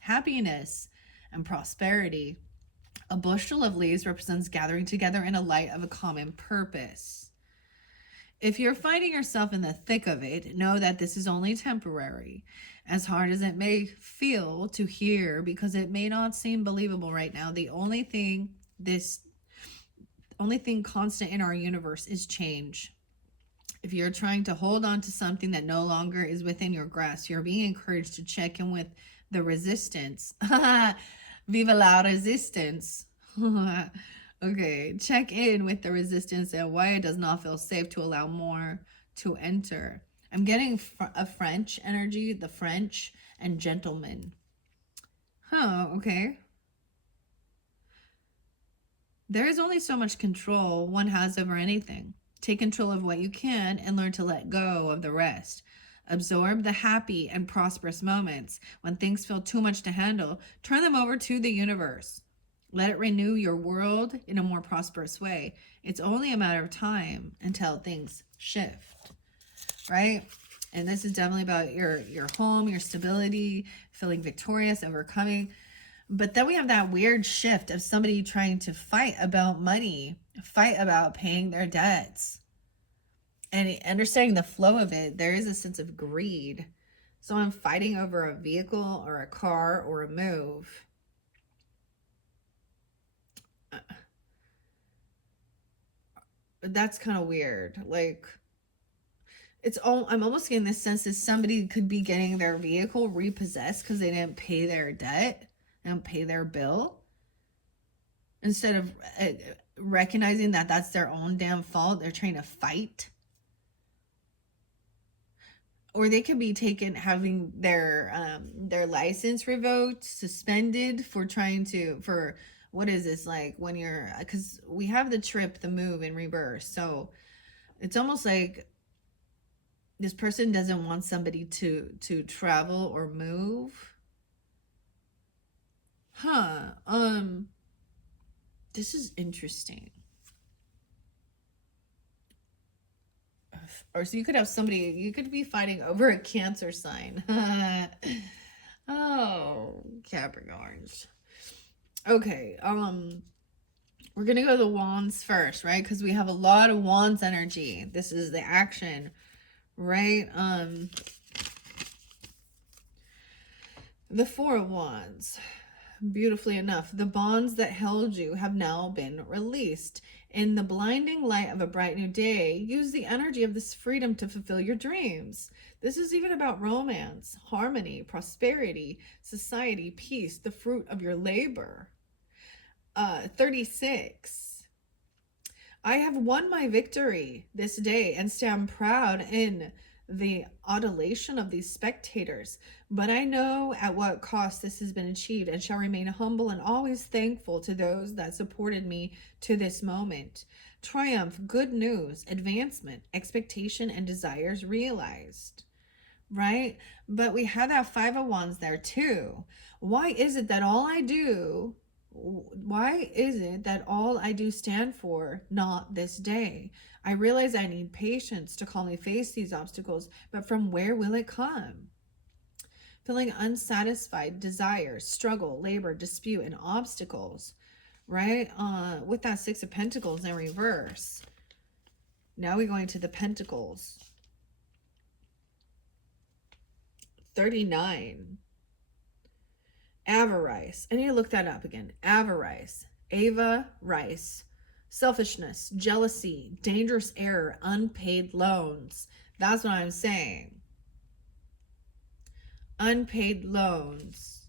happiness, and prosperity. A bushel of leaves represents gathering together in a light of a common purpose. If you're finding yourself in the thick of it, know that this is only temporary. As hard as it may feel to hear, because it may not seem believable right now, the only thing constant in our universe is change. If you're trying to hold on to something that no longer is within your grasp, you're being encouraged to check in with the resistance. Viva la resistance. Okay, check in with the resistance and why it does not feel safe to allow more to enter. I'm getting a French energy, the French and gentleman. Okay. There is only so much control one has over anything. Take control of what you can and learn to let go of the rest. Absorb the happy and prosperous moments. When things feel too much to handle, turn them over to the universe. Let it renew your world in a more prosperous way. It's only a matter of time until things shift, right? And this is definitely about your home, your stability, feeling victorious, overcoming. But then we have that weird shift of somebody trying to fight about money, fight about paying their debts. And understanding the flow of it, there is a sense of greed. So I'm fighting over a vehicle or a car or a move. That's kind of weird. Like, I'm almost getting this sense that somebody could be getting their vehicle repossessed because they didn't pay their debt, they don't pay their bill. Instead of recognizing that that's their own damn fault, they're trying to fight. Or they could be having their license revoked, suspended for what is this, like when you're, because we have the move in reverse. So it's almost like this person doesn't want somebody to travel or move. This is interesting. Or so you could be fighting over a Cancer sign. Oh, Capricorns. Okay, we're gonna go to the Wands first, right? Because we have a lot of Wands energy. This is the action, right? The Four of Wands. Beautifully enough, the bonds that held you have now been released. In the blinding light of a bright new day, use the energy of this freedom to fulfill your dreams. This is even about romance, harmony, prosperity, society, peace, the fruit of your labor. 36. I have won my victory this day and stand proud in the adulation of these spectators, but I know at what cost this has been achieved and shall remain humble and always thankful to those that supported me to this moment. Triumph, good news, advancement, expectation, and desires realized, right? But we have that Five of Wands there too. Why is it that all I do stand for not this day? I realize I need patience to calmly face these obstacles, but from where will it come? Feeling unsatisfied, desires, struggle, labor, dispute, and obstacles, right? With that Six of Pentacles in reverse. Now we're going to the Pentacles. 39. Avarice. I need to look that up again. Avarice. Ava Rice. selfishness, jealousy, dangerous error, unpaid loans. That's what I'm saying. Unpaid loans.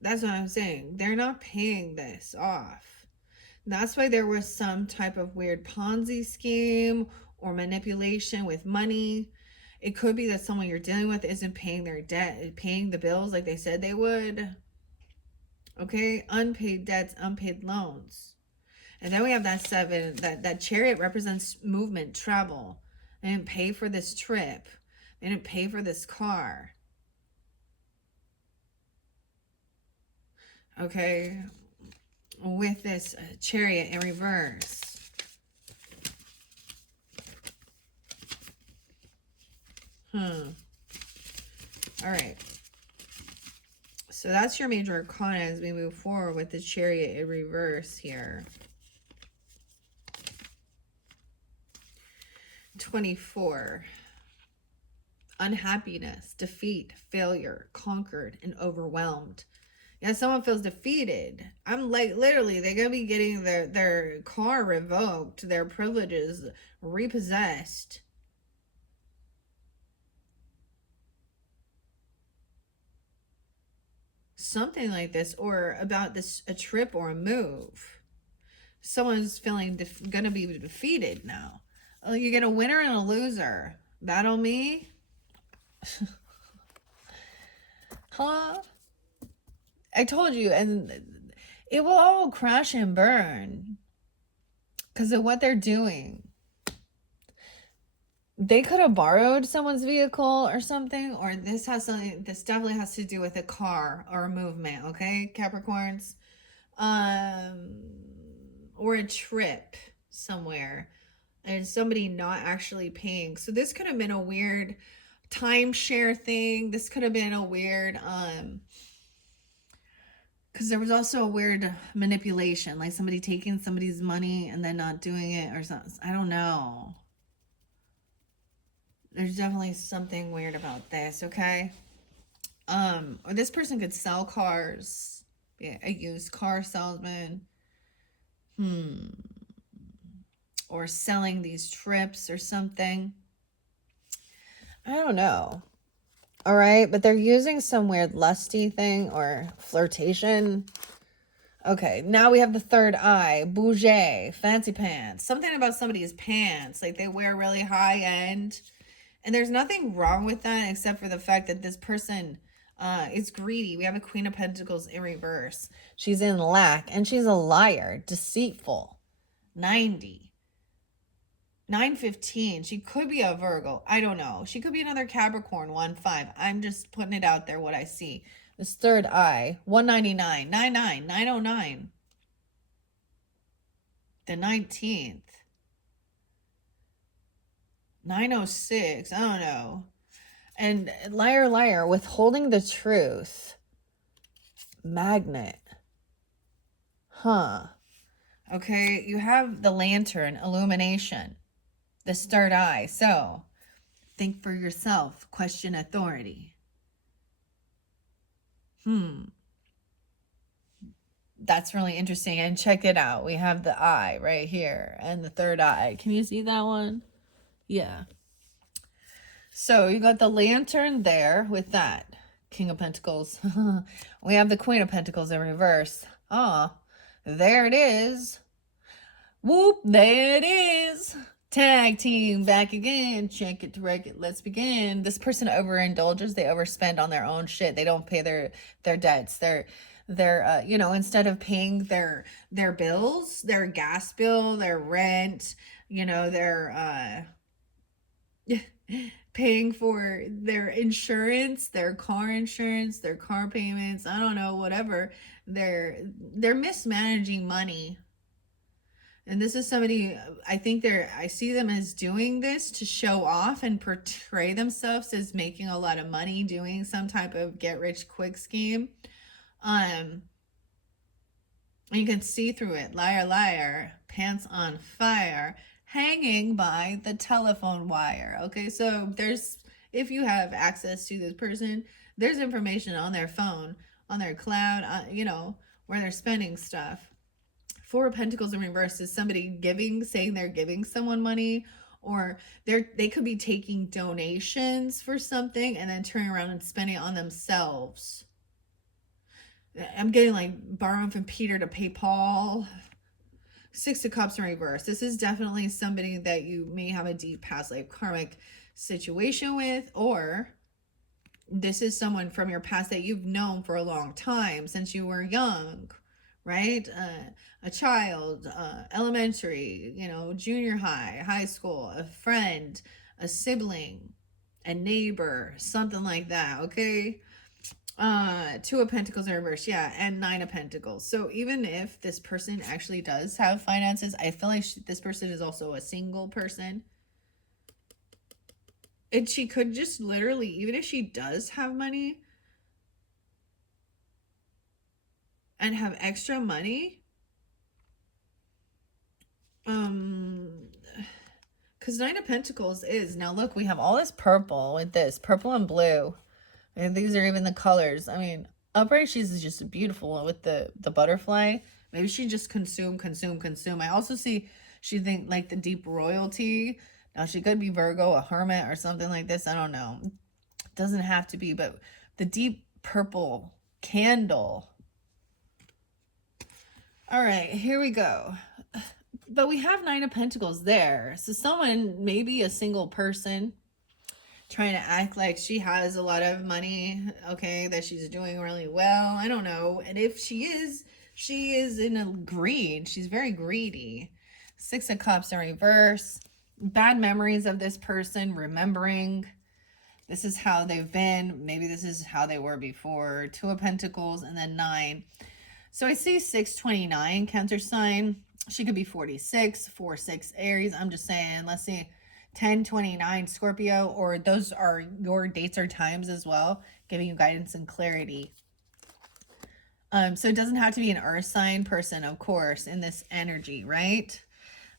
That's what I'm saying. They're not paying this off. That's why there was some type of weird Ponzi scheme or manipulation with money. It could be that someone you're dealing with isn't paying their debt, paying the bills like they said they would. Okay, unpaid debts, unpaid loans. And then we have that 7, that chariot represents movement, travel. They didn't pay for this trip. They didn't pay for this car. Okay, with this chariot in reverse. All right. So that's your major arcana as we move forward with the chariot in reverse here. 24. Unhappiness, defeat, failure, conquered, and overwhelmed. Yeah, someone feels defeated. I'm like, literally, they're going to be getting their car revoked, their privileges repossessed. Something like this, or about this, a trip or a move. Someone's feeling going to be defeated now. Oh, you get a winner and a loser. Battle me? Huh? I told you, and it will all crash and burn because of what they're doing. They could have borrowed someone's vehicle or something, or this definitely has to do with a car or a movement, okay, Capricorns? Or a trip somewhere, and somebody not actually paying. So this could have been a weird timeshare thing. This could have been a weird, because there was also a weird manipulation, like somebody taking somebody's money and then not doing it or something. I don't know. There's definitely something weird about this, okay? Or this person could sell cars. Yeah, a used car salesman. Or selling these trips or something. I don't know. All right, but they're using some weird lusty thing or flirtation. Okay, now we have the third eye, bougie, fancy pants. Something about somebody's pants, like they wear really high end. And there's nothing wrong with that except for the fact that this person is greedy. We have a Queen of Pentacles in reverse. She's in lack and she's a liar, deceitful. 90. 915. She could be a Virgo. I don't know. She could be another Capricorn. 1-5. I'm just putting it out there what I see. This third eye. 199. 99. 909. The 19th. 906. I don't know. And liar, liar. Withholding the truth. Magnet. Huh. Okay. You have the lantern. Illumination. The third eye. So, think for yourself. Question authority. That's really interesting. And check it out. We have the eye right here. And the third eye. Can you see that one? Yeah. So, you got the lantern there with that. King of Pentacles. We have the Queen of Pentacles in reverse. Ah, there it is. Whoop, there it is. Tag team back again. Check it to wreck it. Let's begin. This person overindulges. They overspend on their own shit. They don't pay their debts. They're instead of paying their bills, their gas bill, their rent, their paying for their insurance, their car insurance, their car payments, I don't know, whatever. They're mismanaging money. And this is somebody, I see them as doing this to show off and portray themselves as making a lot of money, doing some type of get rich quick scheme. You can see through it. Liar, liar, pants on fire, hanging by the telephone wire. Okay, so if you have access to this person, there's information on their phone, on their cloud, where they're spending stuff. Four of Pentacles in reverse is somebody giving, saying they're giving someone money, or they could be taking donations for something and then turning around and spending it on themselves. I'm getting like borrowing from Peter to pay Paul. Six of Cups in reverse. This is definitely somebody that you may have a deep past life karmic situation with, or this is someone from your past that you've known for a long time, since you were young, right? A child, elementary, junior high, high school, a friend, a sibling, a neighbor, something like that, okay? Two of Pentacles in reverse, yeah, and Nine of Pentacles. So even if this person actually does have finances, I feel like this person is also a single person. And she could just literally, even if she does have money and have extra money, because Nine of Pentacles is, now look, we have all this purple with this, purple and blue. And these are even the colors. I mean, upright, she's just beautiful with the butterfly. Maybe she just consume. I also see she think like the deep royalty. Now she could be Virgo, a hermit or something like this. I don't know. It doesn't have to be, but the deep purple candle. All right, here we go. But we have Nine of Pentacles there. So someone, maybe a single person, trying to act like she has a lot of money, okay, that she's doing really well. I don't know. And if she is in a greed. She's very greedy. Six of Cups in reverse. Bad memories of this person, remembering this is how they've been. Maybe this is how they were before. Two of Pentacles and then Nine. So I see 629 Cancer sign. She could be 46, 4-6 Aries. I'm just saying, let's see. 1029 Scorpio, or those are your dates or times as well, giving you guidance and clarity. So it doesn't have to be an earth sign person, of course, in this energy, right?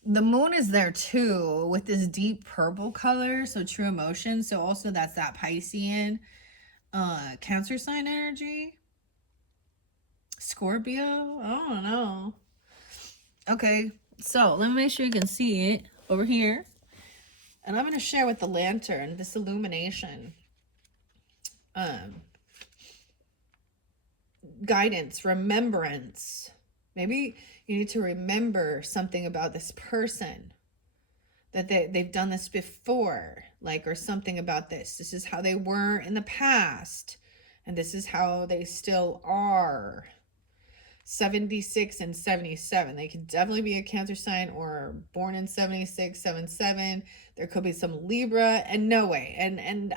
The moon is there too with this deep purple color, so true emotion. So also that's that Piscean Cancer sign energy. Scorpio, I don't know. Okay, so let me make sure you can see it over here. And I'm going to share with the lantern this illumination. Guidance, remembrance. Maybe you need to remember something about this person. That they've done this before. Like, or something about this. This is how they were in the past. And this is how they still are. 76 and 77. They could definitely be a Cancer sign or born in 76, 77. There could be some Libra, and no way. And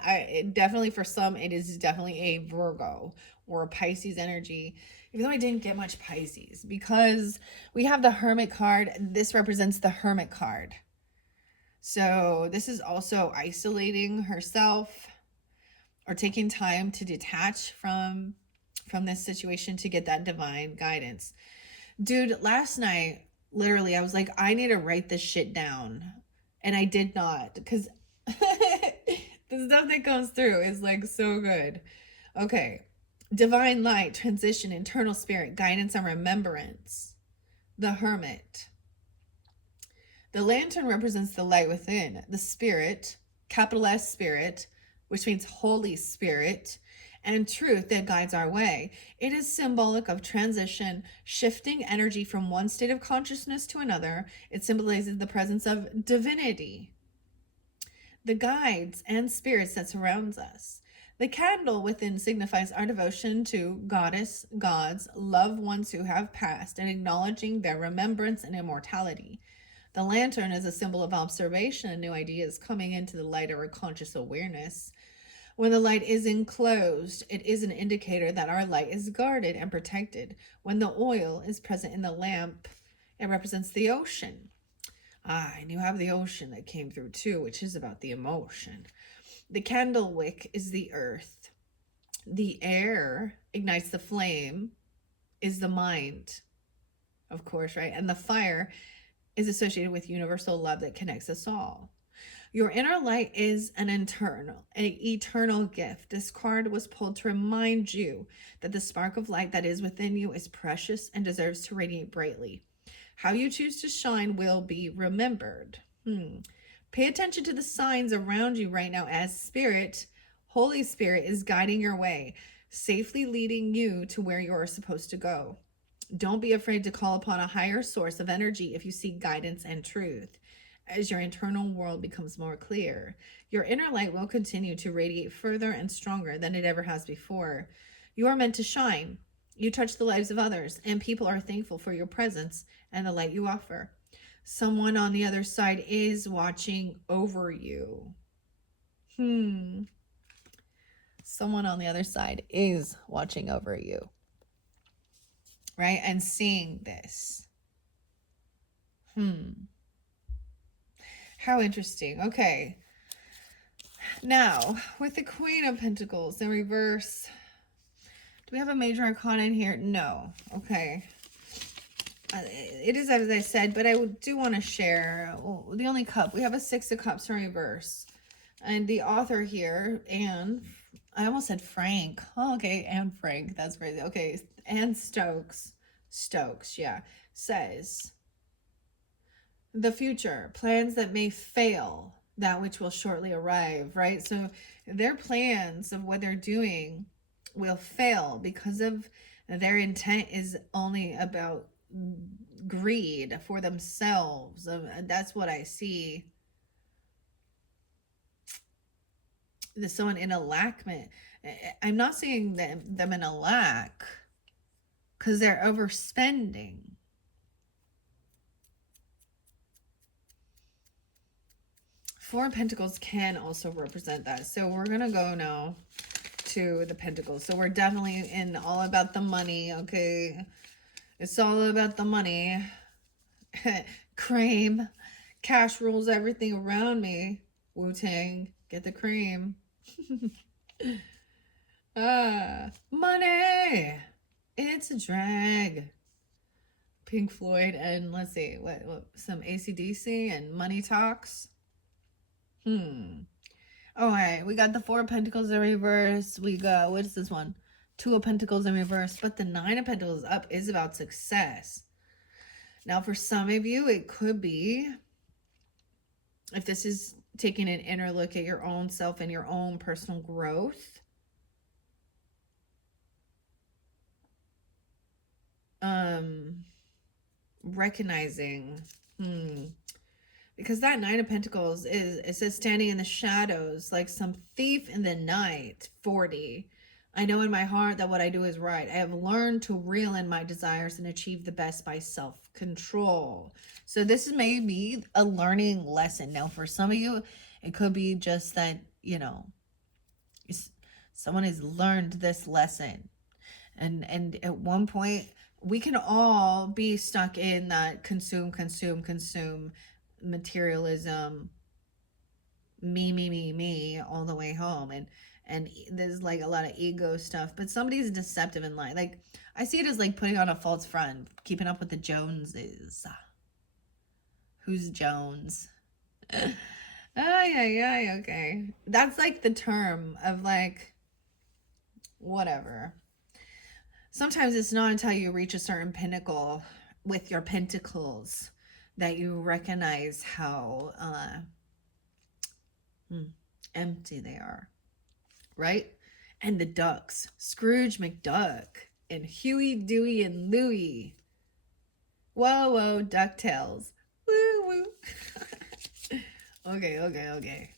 definitely for some, it is definitely a Virgo or a Pisces energy. Even though I didn't get much Pisces, because we have the Hermit card. This represents the Hermit card. So this is also isolating herself or taking time to detach from this situation to get that divine guidance. Dude, last night, literally, I was like, I need to write this shit down. And I did not, because the stuff that comes through is like so good. Okay. Divine light, transition, internal spirit, guidance and remembrance. The Hermit. The lantern represents the light within. The spirit, capital S spirit, which means Holy Spirit, and truth that guides our way. It is symbolic of transition, shifting energy from one state of consciousness to another. It symbolizes the presence of divinity, the guides and spirits that surrounds us. The candle within signifies our devotion to goddess, gods, loved ones who have passed, and acknowledging their remembrance and immortality. The lantern is a symbol of observation and new ideas coming into the light of our conscious awareness. When the light is enclosed, it is an indicator that our light is guarded and protected. When the oil is present in the lamp, it represents the ocean. And you have the ocean that came through too, which is about the emotion. The candle wick is the earth. The air ignites the flame, is the mind, of course, right? And the fire is associated with universal love that connects us all. Your inner light is an eternal gift. This card was pulled to remind you that the spark of light that is within you is precious and deserves to radiate brightly. How you choose to shine will be remembered. Pay attention to the signs around you right now as Holy Spirit is guiding your way, safely leading you to where you are supposed to go. Don't be afraid to call upon a higher source of energy if you seek guidance and truth. As your internal world becomes more clear, your inner light will continue to radiate further and stronger than it ever has before. You are meant to shine. You touch the lives of others, and people are thankful for your presence and the light you offer. Someone on the other side is watching over you. Someone on the other side is watching over you. Right? And seeing this. How interesting. Okay. Now, with the Queen of Pentacles in reverse, do we have a major arcana in here? No. Okay. It is as I said, but I do want to share the only cup. We have a Six of Cups in reverse. And the author here, and I almost said Frank. Oh, okay, Anne Frank. That's crazy. Okay, Anne Stokes, yeah, says, the future, plans that may fail, that which will shortly arrive, right? So their plans of what they're doing will fail because of their intent is only about greed for themselves. That's what I see. There's someone in a lackment. I'm not seeing them in a lack because they're overspending. Four of Pentacles can also represent that. So we're going to go now to the Pentacles. So we're definitely in all about the money, okay? It's all about the money. Cream. Cash rules everything around me. Wu-Tang. Get the cream. Money. It's a drag. Pink Floyd and let's see, what some AC/DC and Money Talks. All right, we got the Four of Pentacles in reverse. We got, what is this one? Two of Pentacles in reverse, but the Nine of Pentacles up is about success. Now, for some of you, it could be, if this is taking an inner look at your own self and your own personal growth, recognizing, because that Nine of Pentacles it says standing in the shadows like some thief in the night. 40. I know in my heart that what I do is right. I have learned to reel in my desires and achieve the best by self-control. So this is maybe a learning lesson. Now, for some of you, it could be just that, you know, someone has learned this lesson. And at one point, we can all be stuck in that consume materialism, me all the way home, and there's like a lot of ego stuff, but somebody's deceptive in life. Like, I see it as like putting on a false front, keeping up with the Joneses. Who's Jones? Yeah, okay. That's like the term of like, whatever. Sometimes it's not until you reach a certain pinnacle with your pentacles that you recognize how empty they are, right? And the ducks, Scrooge McDuck and Huey, Dewey, and Louie. Whoa, DuckTales. Woo. Okay.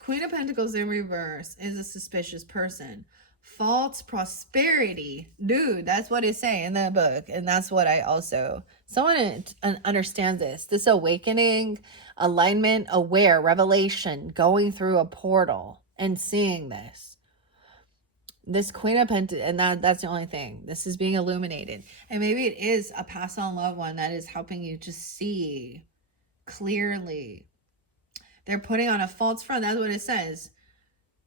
Queen of Pentacles in reverse is a suspicious person. False prosperity. Dude, that's what it's saying in that book. And that's what I also... Someone understands this. This awakening, alignment, aware, revelation, going through a portal and seeing this. This Queen of Pentacles, and that's the only thing. This is being illuminated. And maybe it is a passed on loved one that is helping you to see clearly. They're putting on a false front. That's what it says.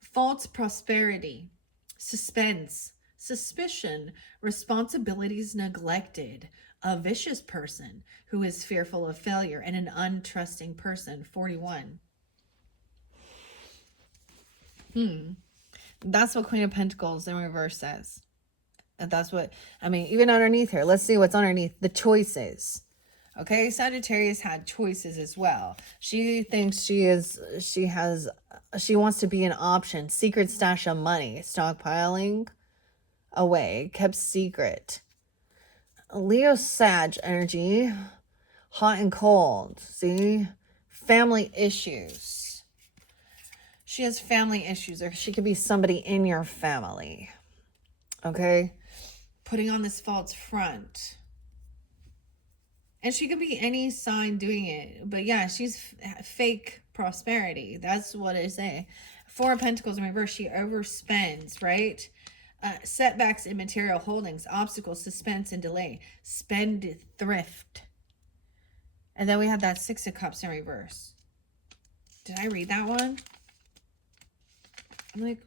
False prosperity. Suspense. suspicion, responsibilities neglected, a vicious person who is fearful of failure, and an untrusting person, 41. That's what Queen of Pentacles in reverse says. And that's what, I mean, even underneath here, let's see what's underneath. The choices. Okay, Sagittarius had choices as well. She thinks she wants to be an option. Secret stash of money. Stockpiling away. Kept secret. Leo Sag energy. Hot and cold. See? Family issues. She has family issues, or she could be somebody in your family. Okay? Putting on this false front. And she could be any sign doing it. But yeah, she's fake prosperity. That's what I say. Four of Pentacles in reverse. She overspends, right? Setbacks in material holdings. Obstacles, suspense, and delay. Spend thrift. And then we have that Six of Cups in reverse. Did I read that one? I'm like,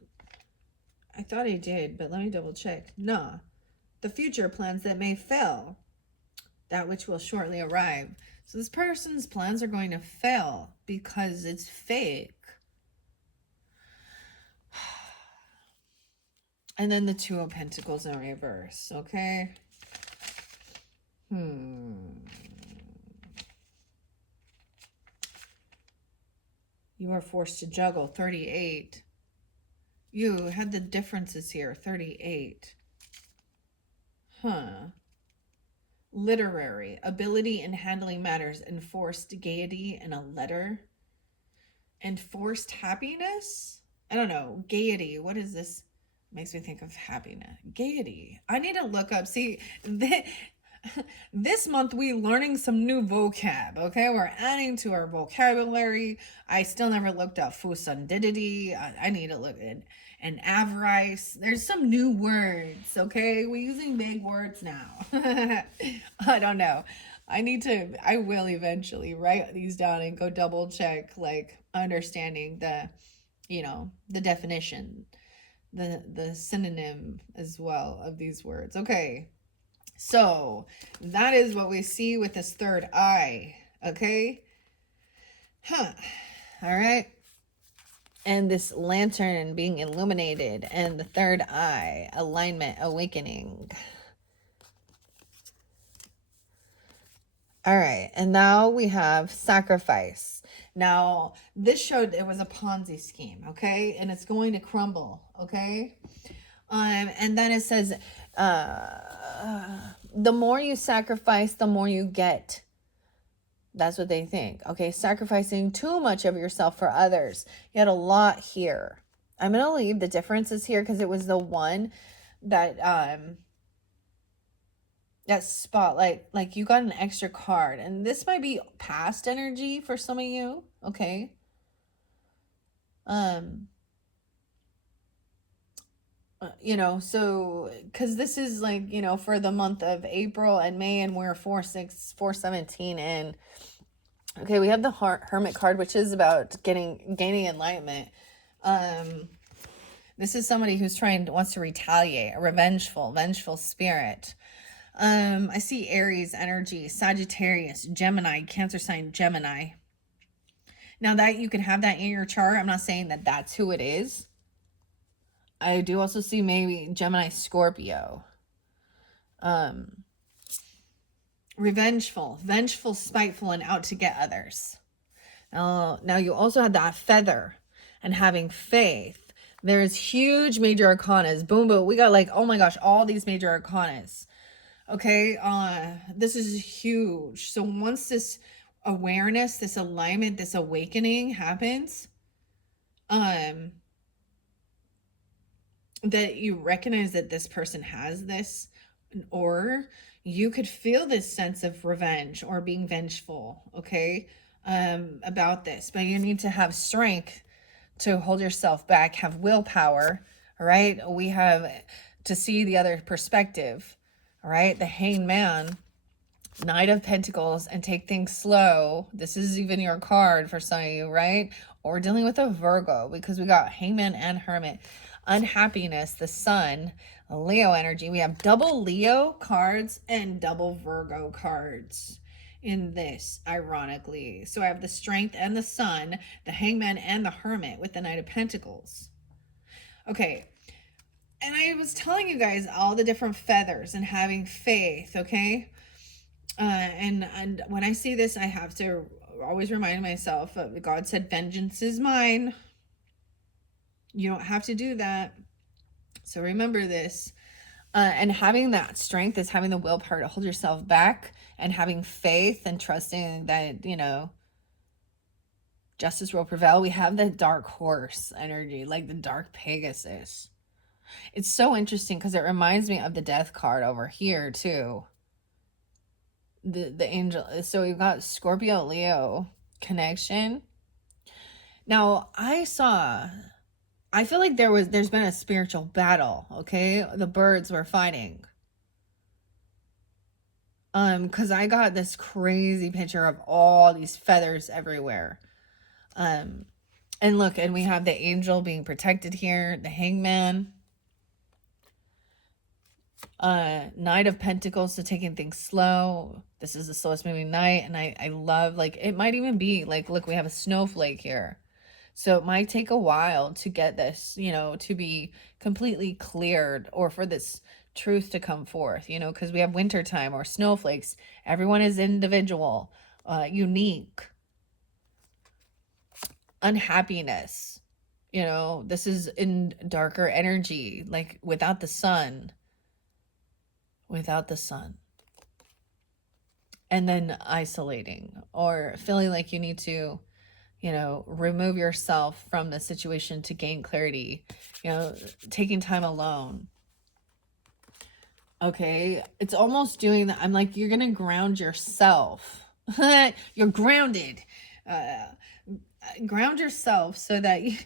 I thought I did, but let me double check. Nah. The future plans that may fail. That which will shortly arrive. So this person's plans are going to fail because it's fake. And then the Two of Pentacles in reverse, okay? You are forced to juggle, 38. You had the differences here, 38. Literary, ability in handling matters, enforced gaiety in a letter. Enforced happiness? I don't know. Gaiety. What is this? Makes me think of happiness. Gaiety. I need to look up. See, this month we learning some new vocab, okay? We're adding to our vocabulary. I still never looked up fusandidity. I need to look at and avarice. There's some new words, okay? We're using big words now. I don't know. I will eventually write these down and go double check, like understanding the, the definition, the synonym as well of these words. Okay. So that is what we see with this third eye. Okay. All right. And this lantern being illuminated, and the third eye, alignment, awakening. All right, and now we have sacrifice. Now, this showed it was a Ponzi scheme, okay? And it's going to crumble, okay? And then it says, the more you sacrifice, the more you get. That's what they think. Okay, sacrificing too much of yourself for others. You had a lot here. I'm going to leave the differences here because it was the one that that spotlight, like you got an extra card. And this might be past energy for some of you. Okay. So because this is like, for the month of April and May, and we're 4/6/4/17 in. Okay, we have the Hermit card, which is about gaining enlightenment. This is somebody who's wants to retaliate, a vengeful spirit. I see Aries energy, Sagittarius, Gemini, Cancer sign, Gemini. Now that you can have that in your chart, I'm not saying that that's who it is. I do also see maybe Gemini, Scorpio. Revengeful, vengeful, spiteful, and out to get others. Now you also had that feather and having faith. There's huge major arcanas. Boom, boom. We got like, oh my gosh, all these major arcanas. Okay, this is huge. So once this awareness, this alignment, this awakening happens, that you recognize that this person has this, or you could feel this sense of revenge or being vengeful, okay, about this. But you need to have strength to hold yourself back, have willpower, all right? We have to see the other perspective, all right? The Hanged Man, Knight of Pentacles, and take things slow. This is even your card for some of you, right? Or dealing with a Virgo, because we got Hangman and Hermit. unhappiness, the sun, Leo energy. We have double Leo cards and double Virgo cards in this, ironically. So I have the strength and the sun, the hangman and the hermit with the Knight of Pentacles. Okay. And I was telling you guys all the different feathers and having faith, okay? And when I see this, I have to always remind myself that God said, vengeance is mine. You don't have to do that. So remember this. And having that strength is having the willpower to hold yourself back and having faith and trusting that, you know, justice will prevail. We have the dark horse energy, like the dark Pegasus. It's so interesting because it reminds me of the death card over here too. The angel. So we've got Scorpio Leo connection. Now I feel like there's been a spiritual battle, okay? The birds were fighting. Because I got this crazy picture of all these feathers everywhere. And look, and we have the angel being protected here, the hangman. Knight of Pentacles, so taking things slow. This is the slowest moving night, and I love, like, it might even be like, look, we have a snowflake here. So it might take a while to get this, you know, to be completely cleared, or for this truth to come forth, you know, because we have wintertime or snowflakes. Everyone is individual, unique. Unhappiness, you know, this is in darker energy, like without the sun. Without the sun. And then isolating or feeling like you need to, you know, remove yourself from the situation to gain clarity, you know, taking time alone. Okay, it's almost doing that. I'm like, you're gonna ground yourself. You're grounded. Ground yourself so that you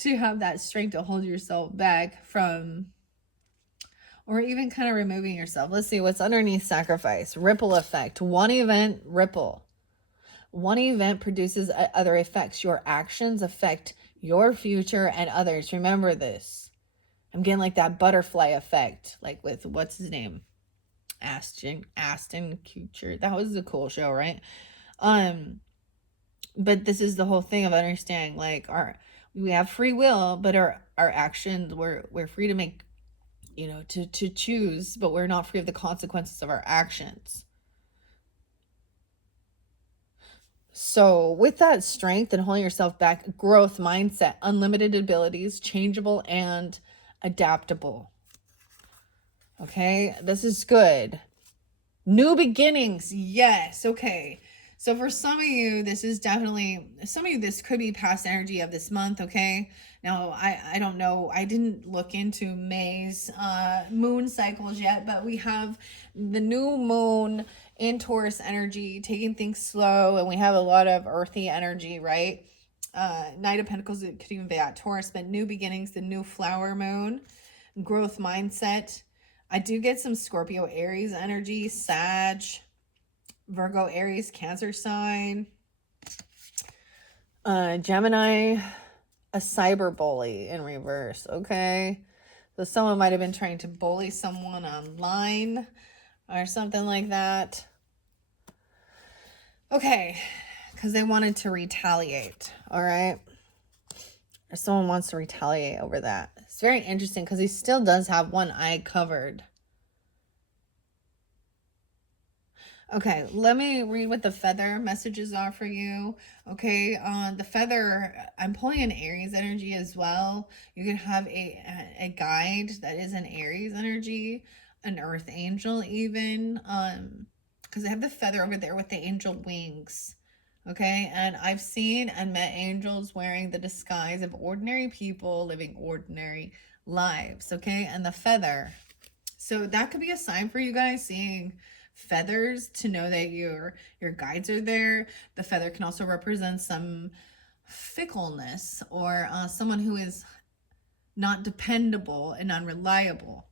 to have that strength to hold yourself back from, or even kind of removing yourself. Let's see what's underneath sacrifice. Ripple effect. One event, ripple. One event produces other effects. Your actions affect your future and others. Remember this. I'm getting like that butterfly effect, like with, what's his name? Aston Kutcher. That was a cool show, right? But this is the whole thing of understanding, like, we have free will, but our actions, we're free to make, you know, to choose, but we're not free of the consequences of our actions. So with that strength and holding yourself back, growth mindset, unlimited abilities, changeable and adaptable. Okay, this is good. New beginnings. Yes. Okay. So for some of you, this is definitely, some of you, this could be past energy of this month, okay? Now, I don't know. I didn't look into May's moon cycles yet, but we have the new moon in Taurus energy, taking things slow, and we have a lot of earthy energy, right? Knight of Pentacles, it could even be at Taurus, but new beginnings, the new flower moon, growth mindset. I do get some Scorpio, Aries energy, Sag, Virgo, Aries, Cancer sign. Gemini, a cyber bully in reverse, okay? So someone might have been trying to bully someone online or something like that. Okay, because they wanted to retaliate, all right? Or someone wants to retaliate over that. It's very interesting because he still does have one eye covered. Okay, let me read what the feather messages are for you. Okay, the feather, I'm pulling an Aries energy as well. You can have a guide that is an Aries energy, an earth angel even, because I have the feather over there with the angel wings. Okay, and I've seen and met angels wearing the disguise of ordinary people living ordinary lives. Okay, and the feather. So that could be a sign for you guys, seeing feathers, to know that your guides are there. The feather can also represent some fickleness, or someone who is not dependable and unreliable.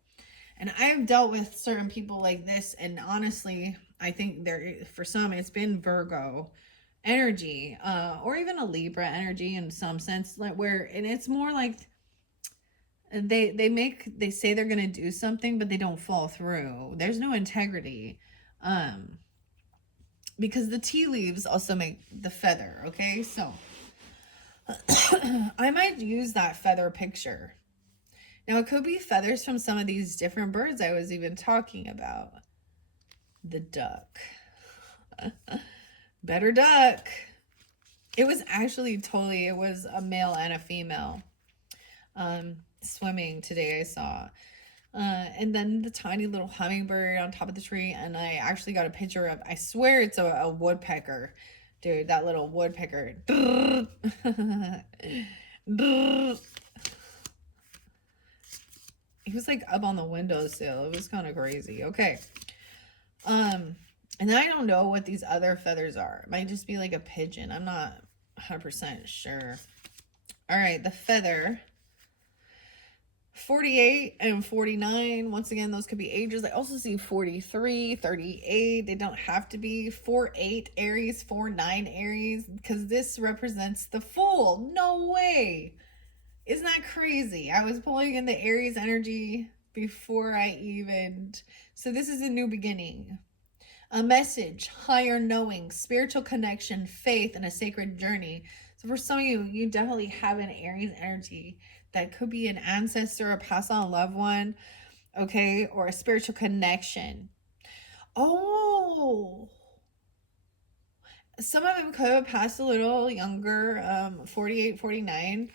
And I have dealt with certain people like this, and honestly, I think for some it's been Virgo energy, or even a Libra energy in some sense, like where, and it's more like They say they're gonna do something, but they don't follow through. There's no integrity. Um, because the tea leaves also make the feather, okay? So I might use that feather picture. Now, it could be feathers from some of these different birds I was even talking about. The duck. Better duck. It was actually totally, it was a male and a female swimming today, I saw. And then the tiny little hummingbird on top of the tree. And I actually got a picture of, I swear it's a woodpecker. Dude, that little woodpecker. He was like up on the windowsill. It was kind of crazy. Okay. And I don't know what these other feathers are. It might just be like a pigeon. I'm not 100% sure. All right, the feather. 48 and 49. Once again, those could be ages. I also see 43, 38. They don't have to be 4-8 Aries, 4-9 Aries, because this represents the Fool. No way. Isn't that crazy? I was pulling in the Aries energy before I even. So this is a new beginning. A message, higher knowing, spiritual connection, faith, and a sacred journey. So for some of you, you definitely have an Aries energy. That could be an ancestor, a passed on loved one, okay, or a spiritual connection. Oh, some of them could have passed a little younger, 48, 49.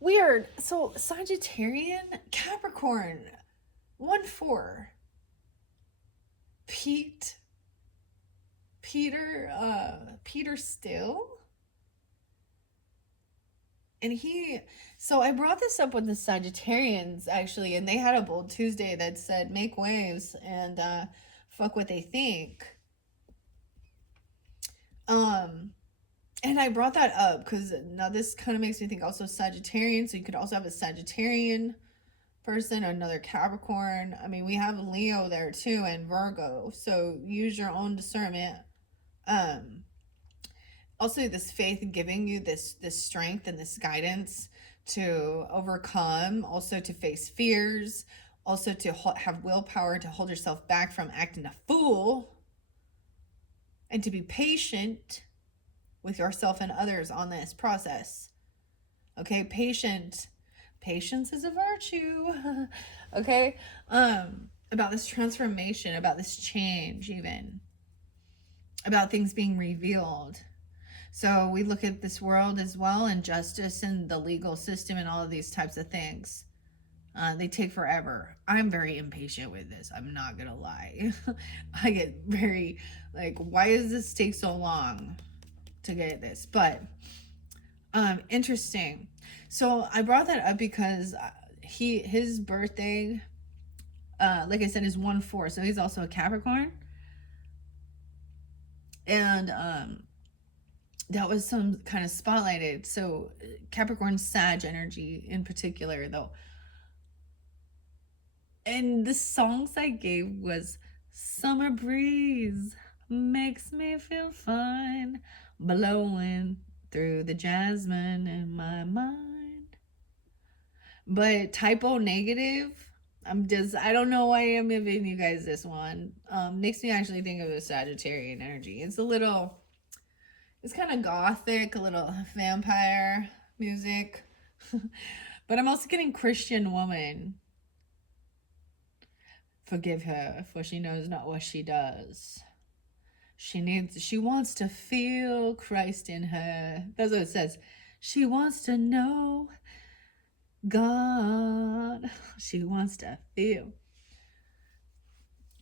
Weird. So Sagittarian, Capricorn, 1-4. Peter Still. And so I brought this up with the Sagittarians actually, and they had a bold Tuesday that said make waves and fuck what they think. And I brought that up because now this kind of makes me think also Sagittarian. So you could also have a Sagittarian person, another Capricorn. I mean, we have Leo there too, and Virgo. So use your own discernment. Also this faith giving you this strength and this guidance to overcome, also to face fears, also to have willpower to hold yourself back from acting a fool, and to be patient with yourself and others on this process. Okay, patience is a virtue. Okay, about this transformation, about this change, even about things being revealed. So we look at this world as well, and justice and the legal system and all of these types of things. They take forever. I'm very impatient with this. I'm not going to lie. I get very like, why does this take so long to get this? But interesting. So I brought that up because his birthday, like I said, is 1-4. So he's also a Capricorn. And that was some kind of spotlighted. So Capricorn Sag energy in particular, though. And the songs I gave was Summer Breeze makes me feel fine, blowing through the jasmine in my mind. But typo negative, I don't know why I'm giving you guys this one. Makes me actually think of a Sagittarian energy. It's kind of gothic, a little vampire music. But I'm also getting Christian woman. Forgive her, for she knows not what she does. She wants to feel Christ in her. That's what it says. She wants to know God. She wants to feel.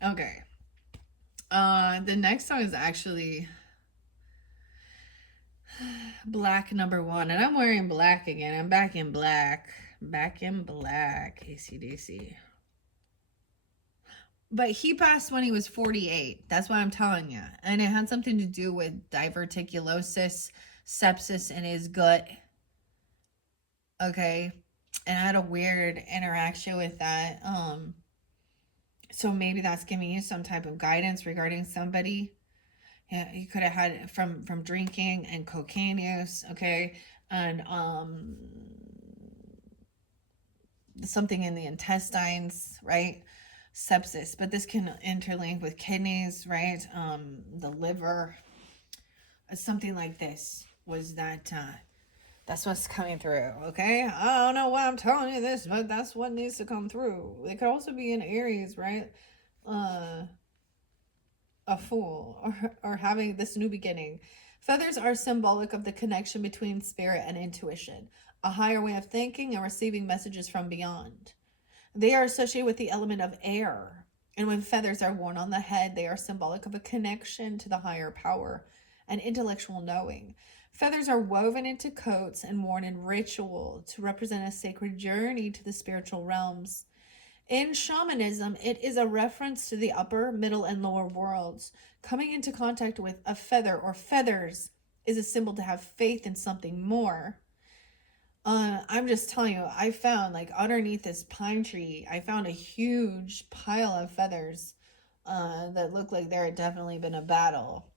Okay. The next song is actually Black number 1. And I'm wearing black again. I'm back in black. Back in black. AC/DC. But he passed when he was 48. That's what I'm telling you. And it had something to do with diverticulosis, sepsis in his gut. Okay. And I had a weird interaction with that. So maybe that's giving you some type of guidance regarding somebody. Yeah, he could have had from drinking and cocaine use. Okay. And something in the intestines, right? Sepsis, but this can interlink with kidneys, right? The liver, something like this was that. That's what's coming through, okay? I don't know why I'm telling you this, but that's what needs to come through. It could also be in Aries, right? Uh, a fool or having this new beginning. Feathers are symbolic of the connection between spirit and intuition, a higher way of thinking and receiving messages from beyond. They are associated with the element of air. And when feathers are worn on the head, they are symbolic of a connection to the higher power and intellectual knowing. Feathers are woven into coats and worn in ritual to represent a sacred journey to the spiritual realms. In shamanism, it is a reference to the upper, middle, and lower worlds. Coming into contact with a feather or feathers is a symbol to have faith in something more. I'm just telling you, I found like underneath this pine tree, I found a huge pile of feathers that looked like there had definitely been a battle.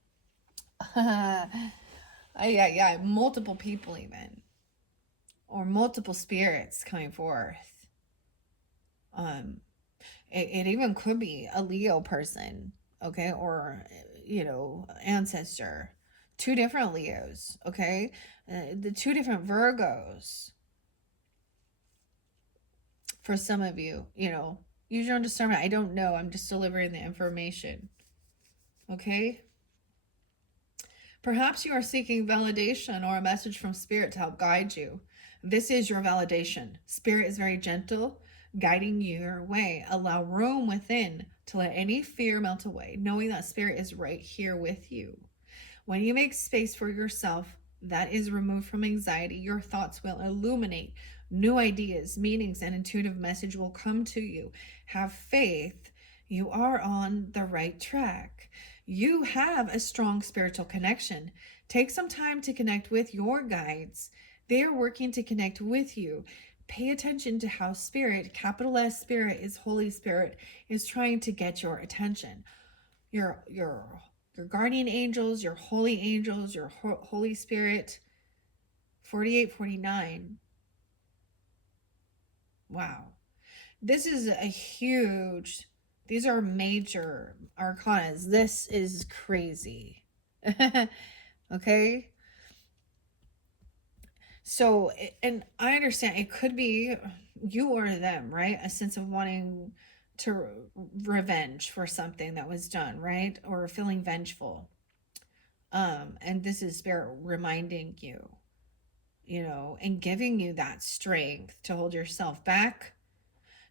Yeah, multiple people even, or multiple spirits coming forth. Um, it even could be a Leo person, okay, or ancestor. Two different Leos, okay, the two different Virgos. For some of you, use your own discernment. I don't know. I'm just delivering the information. Okay? Perhaps you are seeking validation or a message from Spirit to help guide you. This is your validation. Spirit is very gentle, guiding you your way. Allow room within to let any fear melt away, knowing that Spirit is right here with you. When you make space for yourself, that is removed from anxiety, your thoughts will illuminate. New ideas, meanings, and intuitive message will come to you. Have faith. You are on the right track. You have a strong spiritual connection. Take some time to connect with your guides. They are working to connect with you. Pay attention to how Spirit, capital S Spirit is Holy Spirit, is trying to get your attention. Your guardian angels, your holy angels, your Holy Spirit. 4849. Wow. This is a huge, these are major arcanas. This is crazy. Okay? So, and I understand it could be you or them, right? A sense of wanting to revenge for something that was done, right? Or feeling vengeful. And this is Spirit reminding you, and giving you that strength to hold yourself back,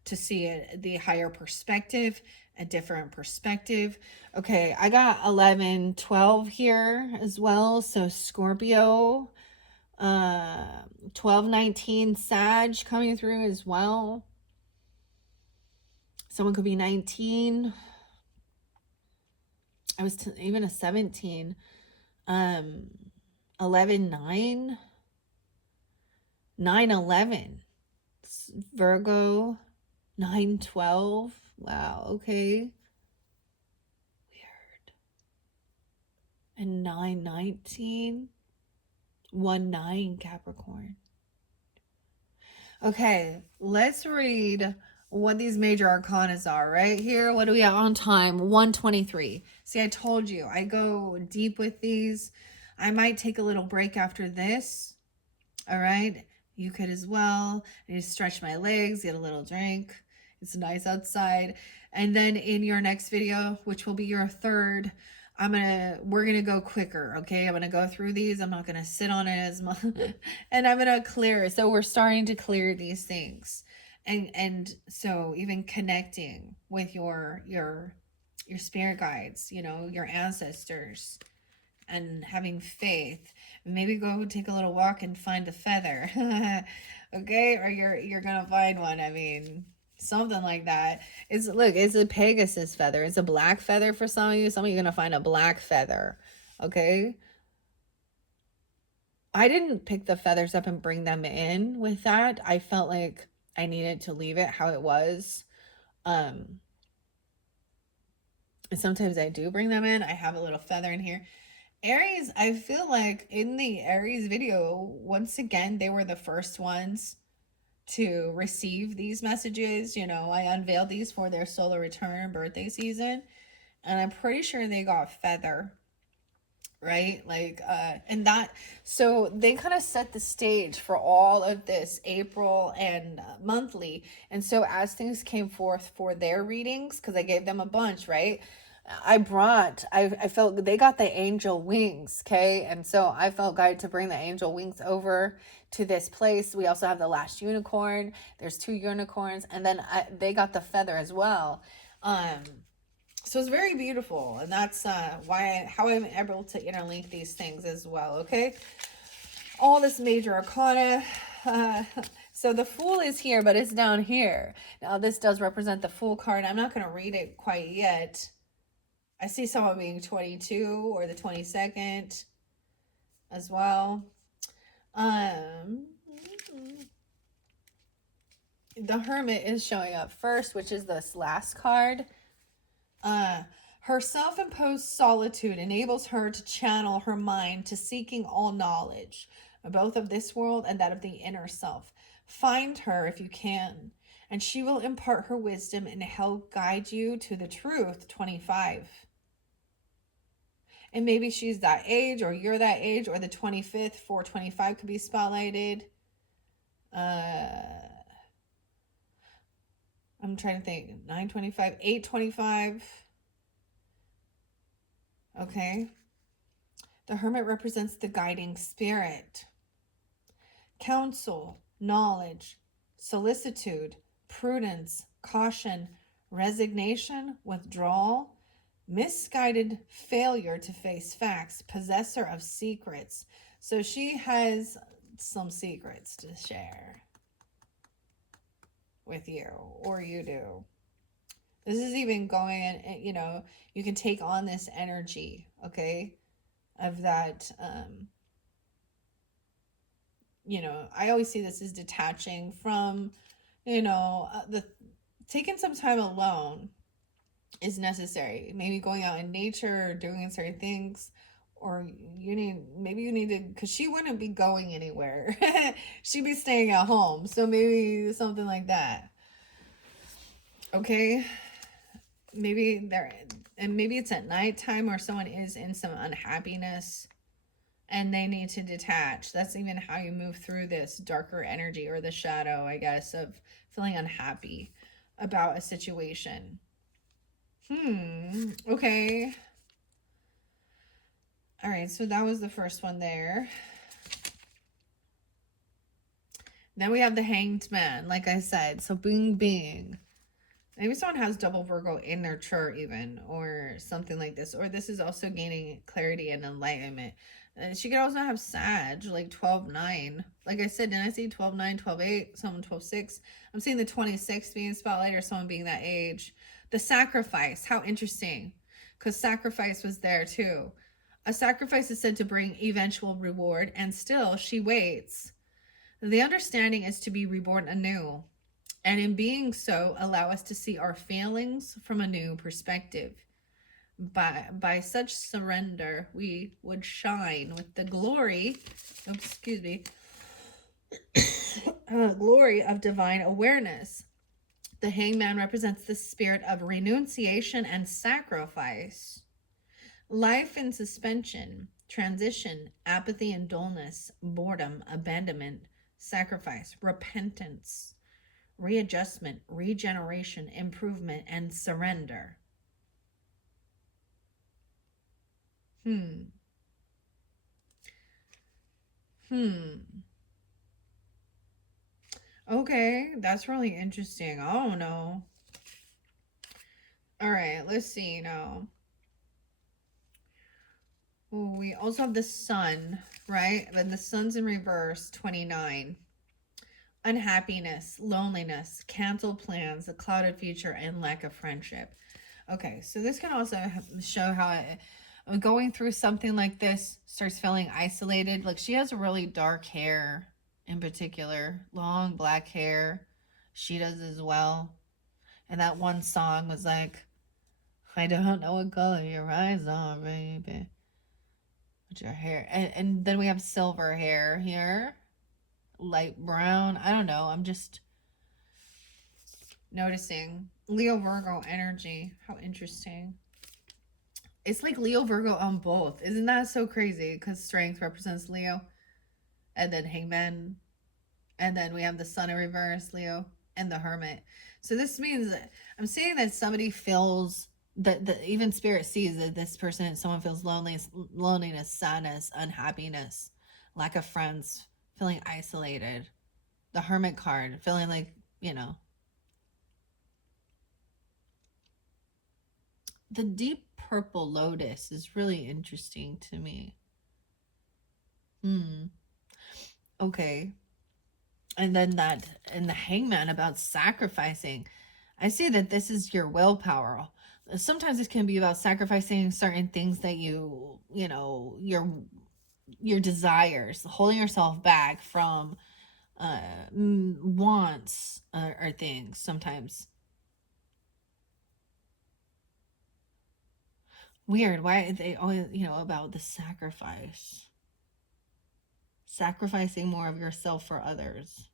to see it, the higher perspective, a different perspective. Okay, I got 11, 12 here as well. So Scorpio, 12, 19, Sag coming through as well. Someone could be 19. I was even a 17. 11, 9. 9/11, Virgo, 9/12. Wow, okay. Weird. And 9/19, 1/9, Capricorn. Okay, let's read what these major arcanas are right here. What do we have on time? 123. See, I told you, I go deep with these. I might take a little break after this. All right. You could as well. I need to stretch my legs, get a little drink. It's nice outside. And then in your next video, which will be your third, we're gonna go quicker, okay? I'm gonna go through these. I'm not gonna sit on it as much. And I'm gonna clear. So we're starting to clear these things. And so even connecting with your spirit guides, your ancestors, and having faith. Maybe go take a little walk and find a feather. Okay? Or you're gonna find one. I mean, something like that. It's a Pegasus feather. It's a black feather for some of you. Some of you are gonna find a black feather. Okay? I didn't pick the feathers up and bring them in with that. I felt like I needed to leave it how it was. And sometimes I do bring them in. I have a little feather in here. Aries, I feel like in the Aries video, once again, they were the first ones to receive these messages. You know, I unveiled these for their solar return birthday season, and I'm pretty sure they got feather, right? Like and that, so they kind of set the stage for all of this April and monthly. And so as things came forth for their readings, because I gave them a bunch, right, I felt they got the angel wings, okay? And so I felt guided to bring the angel wings over to this place. We also have the last unicorn. There's 2 unicorns, and then they got the feather as well. um so it's very beautiful, and that's how I'm able to interlink these things as well. Okay, all this major arcana. uh, so the Fool is here, but it's down here. Now this does represent the Fool card. I'm not going to read it quite yet. I see someone being 22 or the 22nd as well. The Hermit is showing up first, which is this last card. Her self-imposed solitude enables her to channel her mind to seeking all knowledge, both of this world and that of the inner self. Find her if you can, and she will impart her wisdom and help guide you to the truth. 25. And maybe she's that age, or you're that age, or the 25th, 425 could be spotlighted. I'm trying to think. 925, 825. Okay. The Hermit represents the guiding spirit. Counsel, knowledge, solicitude, prudence, caution, resignation, withdrawal, misguided failure to face facts, possessor of secrets. So she has some secrets to share with you, or you do. This is even going in, you know, you can take on this energy, okay, of that. You know, I always see this as detaching from, you know, the taking some time alone is necessary. Maybe going out in nature or doing certain things, or maybe you need to, because she wouldn't be going anywhere. She'd be staying at home. So maybe something like that. Okay. Maybe it's at nighttime, or someone is in some unhappiness and they need to detach. That's even how you move through this darker energy, or the shadow, I guess, of feeling unhappy about a situation. Okay. All right, so that was the first one there. Then we have the Hanged Man, like I said. So bing, bing. Maybe someone has double Virgo in their chart even, or something like this. Or this is also gaining clarity and enlightenment. She could also have Sag, like 12-9. Like I said, didn't I see 12-9, 12-8, someone 12-6? I'm seeing the 26 being spotlight, or someone being that age. The Sacrifice, how interesting. Because sacrifice was there too. A sacrifice is said to bring eventual reward, and still she waits. The understanding is to be reborn anew, and in being so, allow us to see our failings from a new perspective. By such surrender, we would shine with the glory, glory of divine awareness. The Hangman represents the spirit of renunciation and sacrifice. Life in suspension, transition, apathy and dullness, boredom, abandonment, sacrifice, repentance, readjustment, regeneration, improvement, and surrender. Okay, that's really interesting. Oh no. All right, let's see now. Ooh, we also have the Sun, right? But the Sun's in reverse, 29. Unhappiness, loneliness, canceled plans, a clouded future, and lack of friendship. Okay, so this can also show how going through something like this starts feeling isolated. Like she has really dark hair in particular, long black hair. She does as well. And that one song was like, I don't know what color your eyes are, baby. What's your hair? And then we have silver hair here. light brown. I don't know. I'm just noticing. Leo Virgo energy. How interesting. It's like Leo Virgo on both. Isn't that so crazy? Because strength represents Leo. And then Hangman. And then we have the Sun in reverse, Leo, and the Hermit. So this means that I'm saying that somebody feels that even spirit sees that this person, someone feels loneliness, sadness, unhappiness, lack of friends, feeling isolated. The Hermit card, feeling like, you know, the deep purple lotus is really interesting to me. Okay. And then that in the Hangman about sacrificing, I see that this is your willpower. Sometimes this can be about sacrificing certain things that you know, your desires, holding yourself back from wants or things sometimes. Weird. Why are they always, you know, about the sacrifice? Sacrificing more of yourself for others.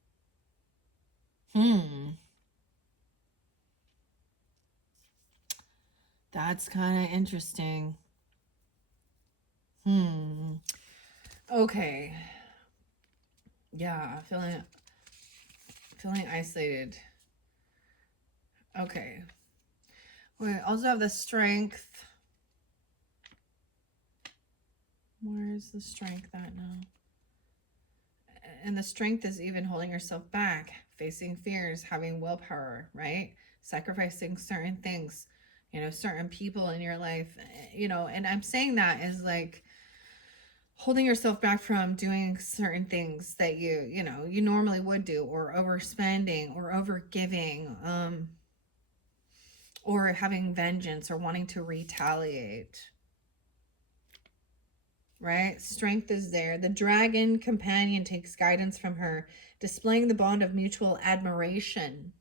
That's kind of interesting. Okay. Yeah, feeling isolated. Okay. We also have the strength. Where is the strength at now? And the strength is even holding yourself back, facing fears, having willpower, right? Sacrificing certain things, you know, certain people in your life, you know, and I'm saying that is like holding yourself back from doing certain things that you know, you normally would do, or overspending or overgiving, or having vengeance or wanting to retaliate. Right? Strength is there. The dragon companion takes guidance from her, displaying the bond of mutual admiration.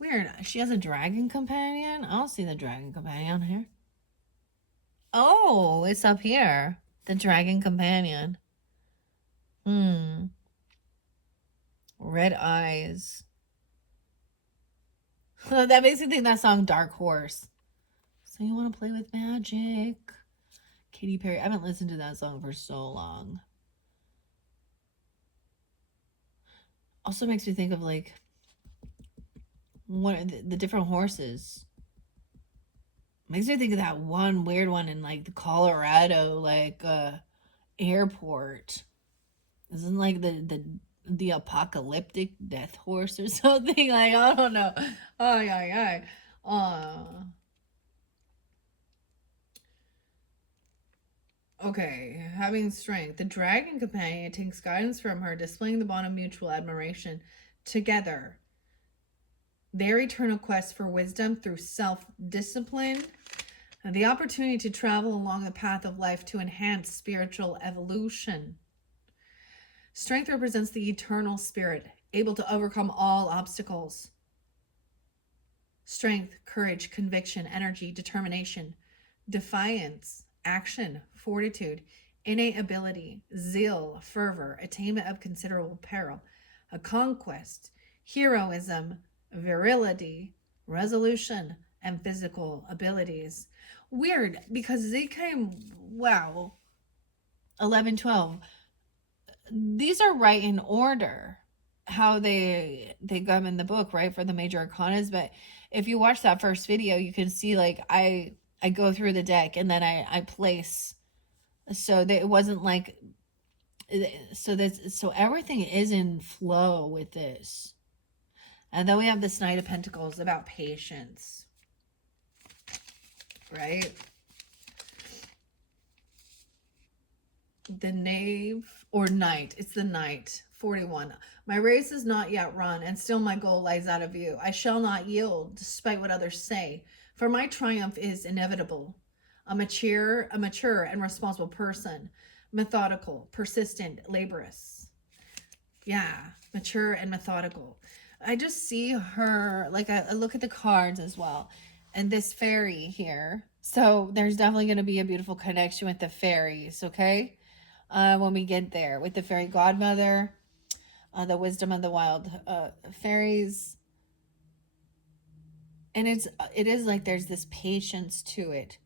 Weird. She has a dragon companion? I don't see the dragon companion here. Oh, it's up here. The dragon companion. Red eyes. That makes me think that song Dark Horse. So you want to play with magic? Katy Perry. I haven't listened to that song for so long. Also makes me think of like what the different horses. Makes me think of that one weird one in like the Colorado airport. Isn't like the apocalyptic death horse or something? Like I don't know. Oh yeah. Okay, having strength. The dragon companion takes guidance from her, displaying the bond of mutual admiration. Together, their eternal quest for wisdom through self-discipline and the opportunity to travel along the path of life to enhance spiritual evolution. Strength represents the eternal spirit, able to overcome all obstacles. Strength, courage, conviction, energy, determination, defiance, action, fortitude, innate ability, zeal, fervor, attainment of considerable peril, a conquest, heroism, virility, resolution, and physical abilities. Weird, because they came, wow, 11, 12. These are right in order how they come in the book, right, for the major arcanas. But if you watch that first video, you can see like I go through the deck and then I place, so that it wasn't like, so everything is in flow with this. And then we have this Knight of Pentacles about patience, right? The Knave or Knight. It's the Knight. 41. My race is not yet run, and still my goal lies out of view. I shall not yield, despite what others say, for my triumph is inevitable. A mature and responsible person, methodical, persistent, laborious. Yeah, mature and methodical. I just see her, like I look at the cards as well, and this fairy here. So there's definitely going to be a beautiful connection with the fairies, okay? When we get there with the fairy godmother. the wisdom of the wild fairies. And it is like there's this patience to it,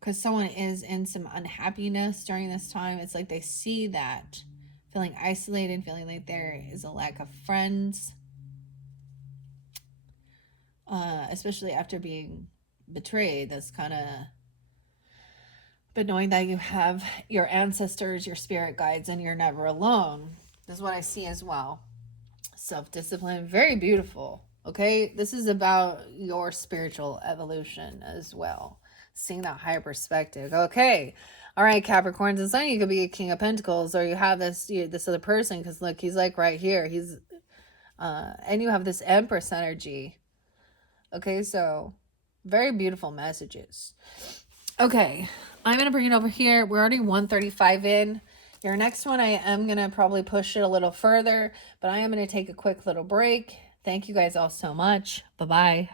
because someone is in some unhappiness during this time. It's like they see that, feeling isolated, feeling like there is a lack of friends, especially after being betrayed. That's kind of, but knowing that you have your ancestors, your spirit guides, and you're never alone is what I see as well. Self-discipline, very beautiful. Okay, this is about your spiritual evolution as well, seeing that higher perspective. Okay, all right, Capricorns and Sun, you could be a King of Pentacles, or you have this other person, because look, he's like right here. He's and you have this Empress energy. Okay, so very beautiful messages. Okay, I'm gonna bring it over here. We're already 135 in. Your next one, I am going to probably push it a little further, but I am going to take a quick little break. Thank you guys all so much. Bye-bye.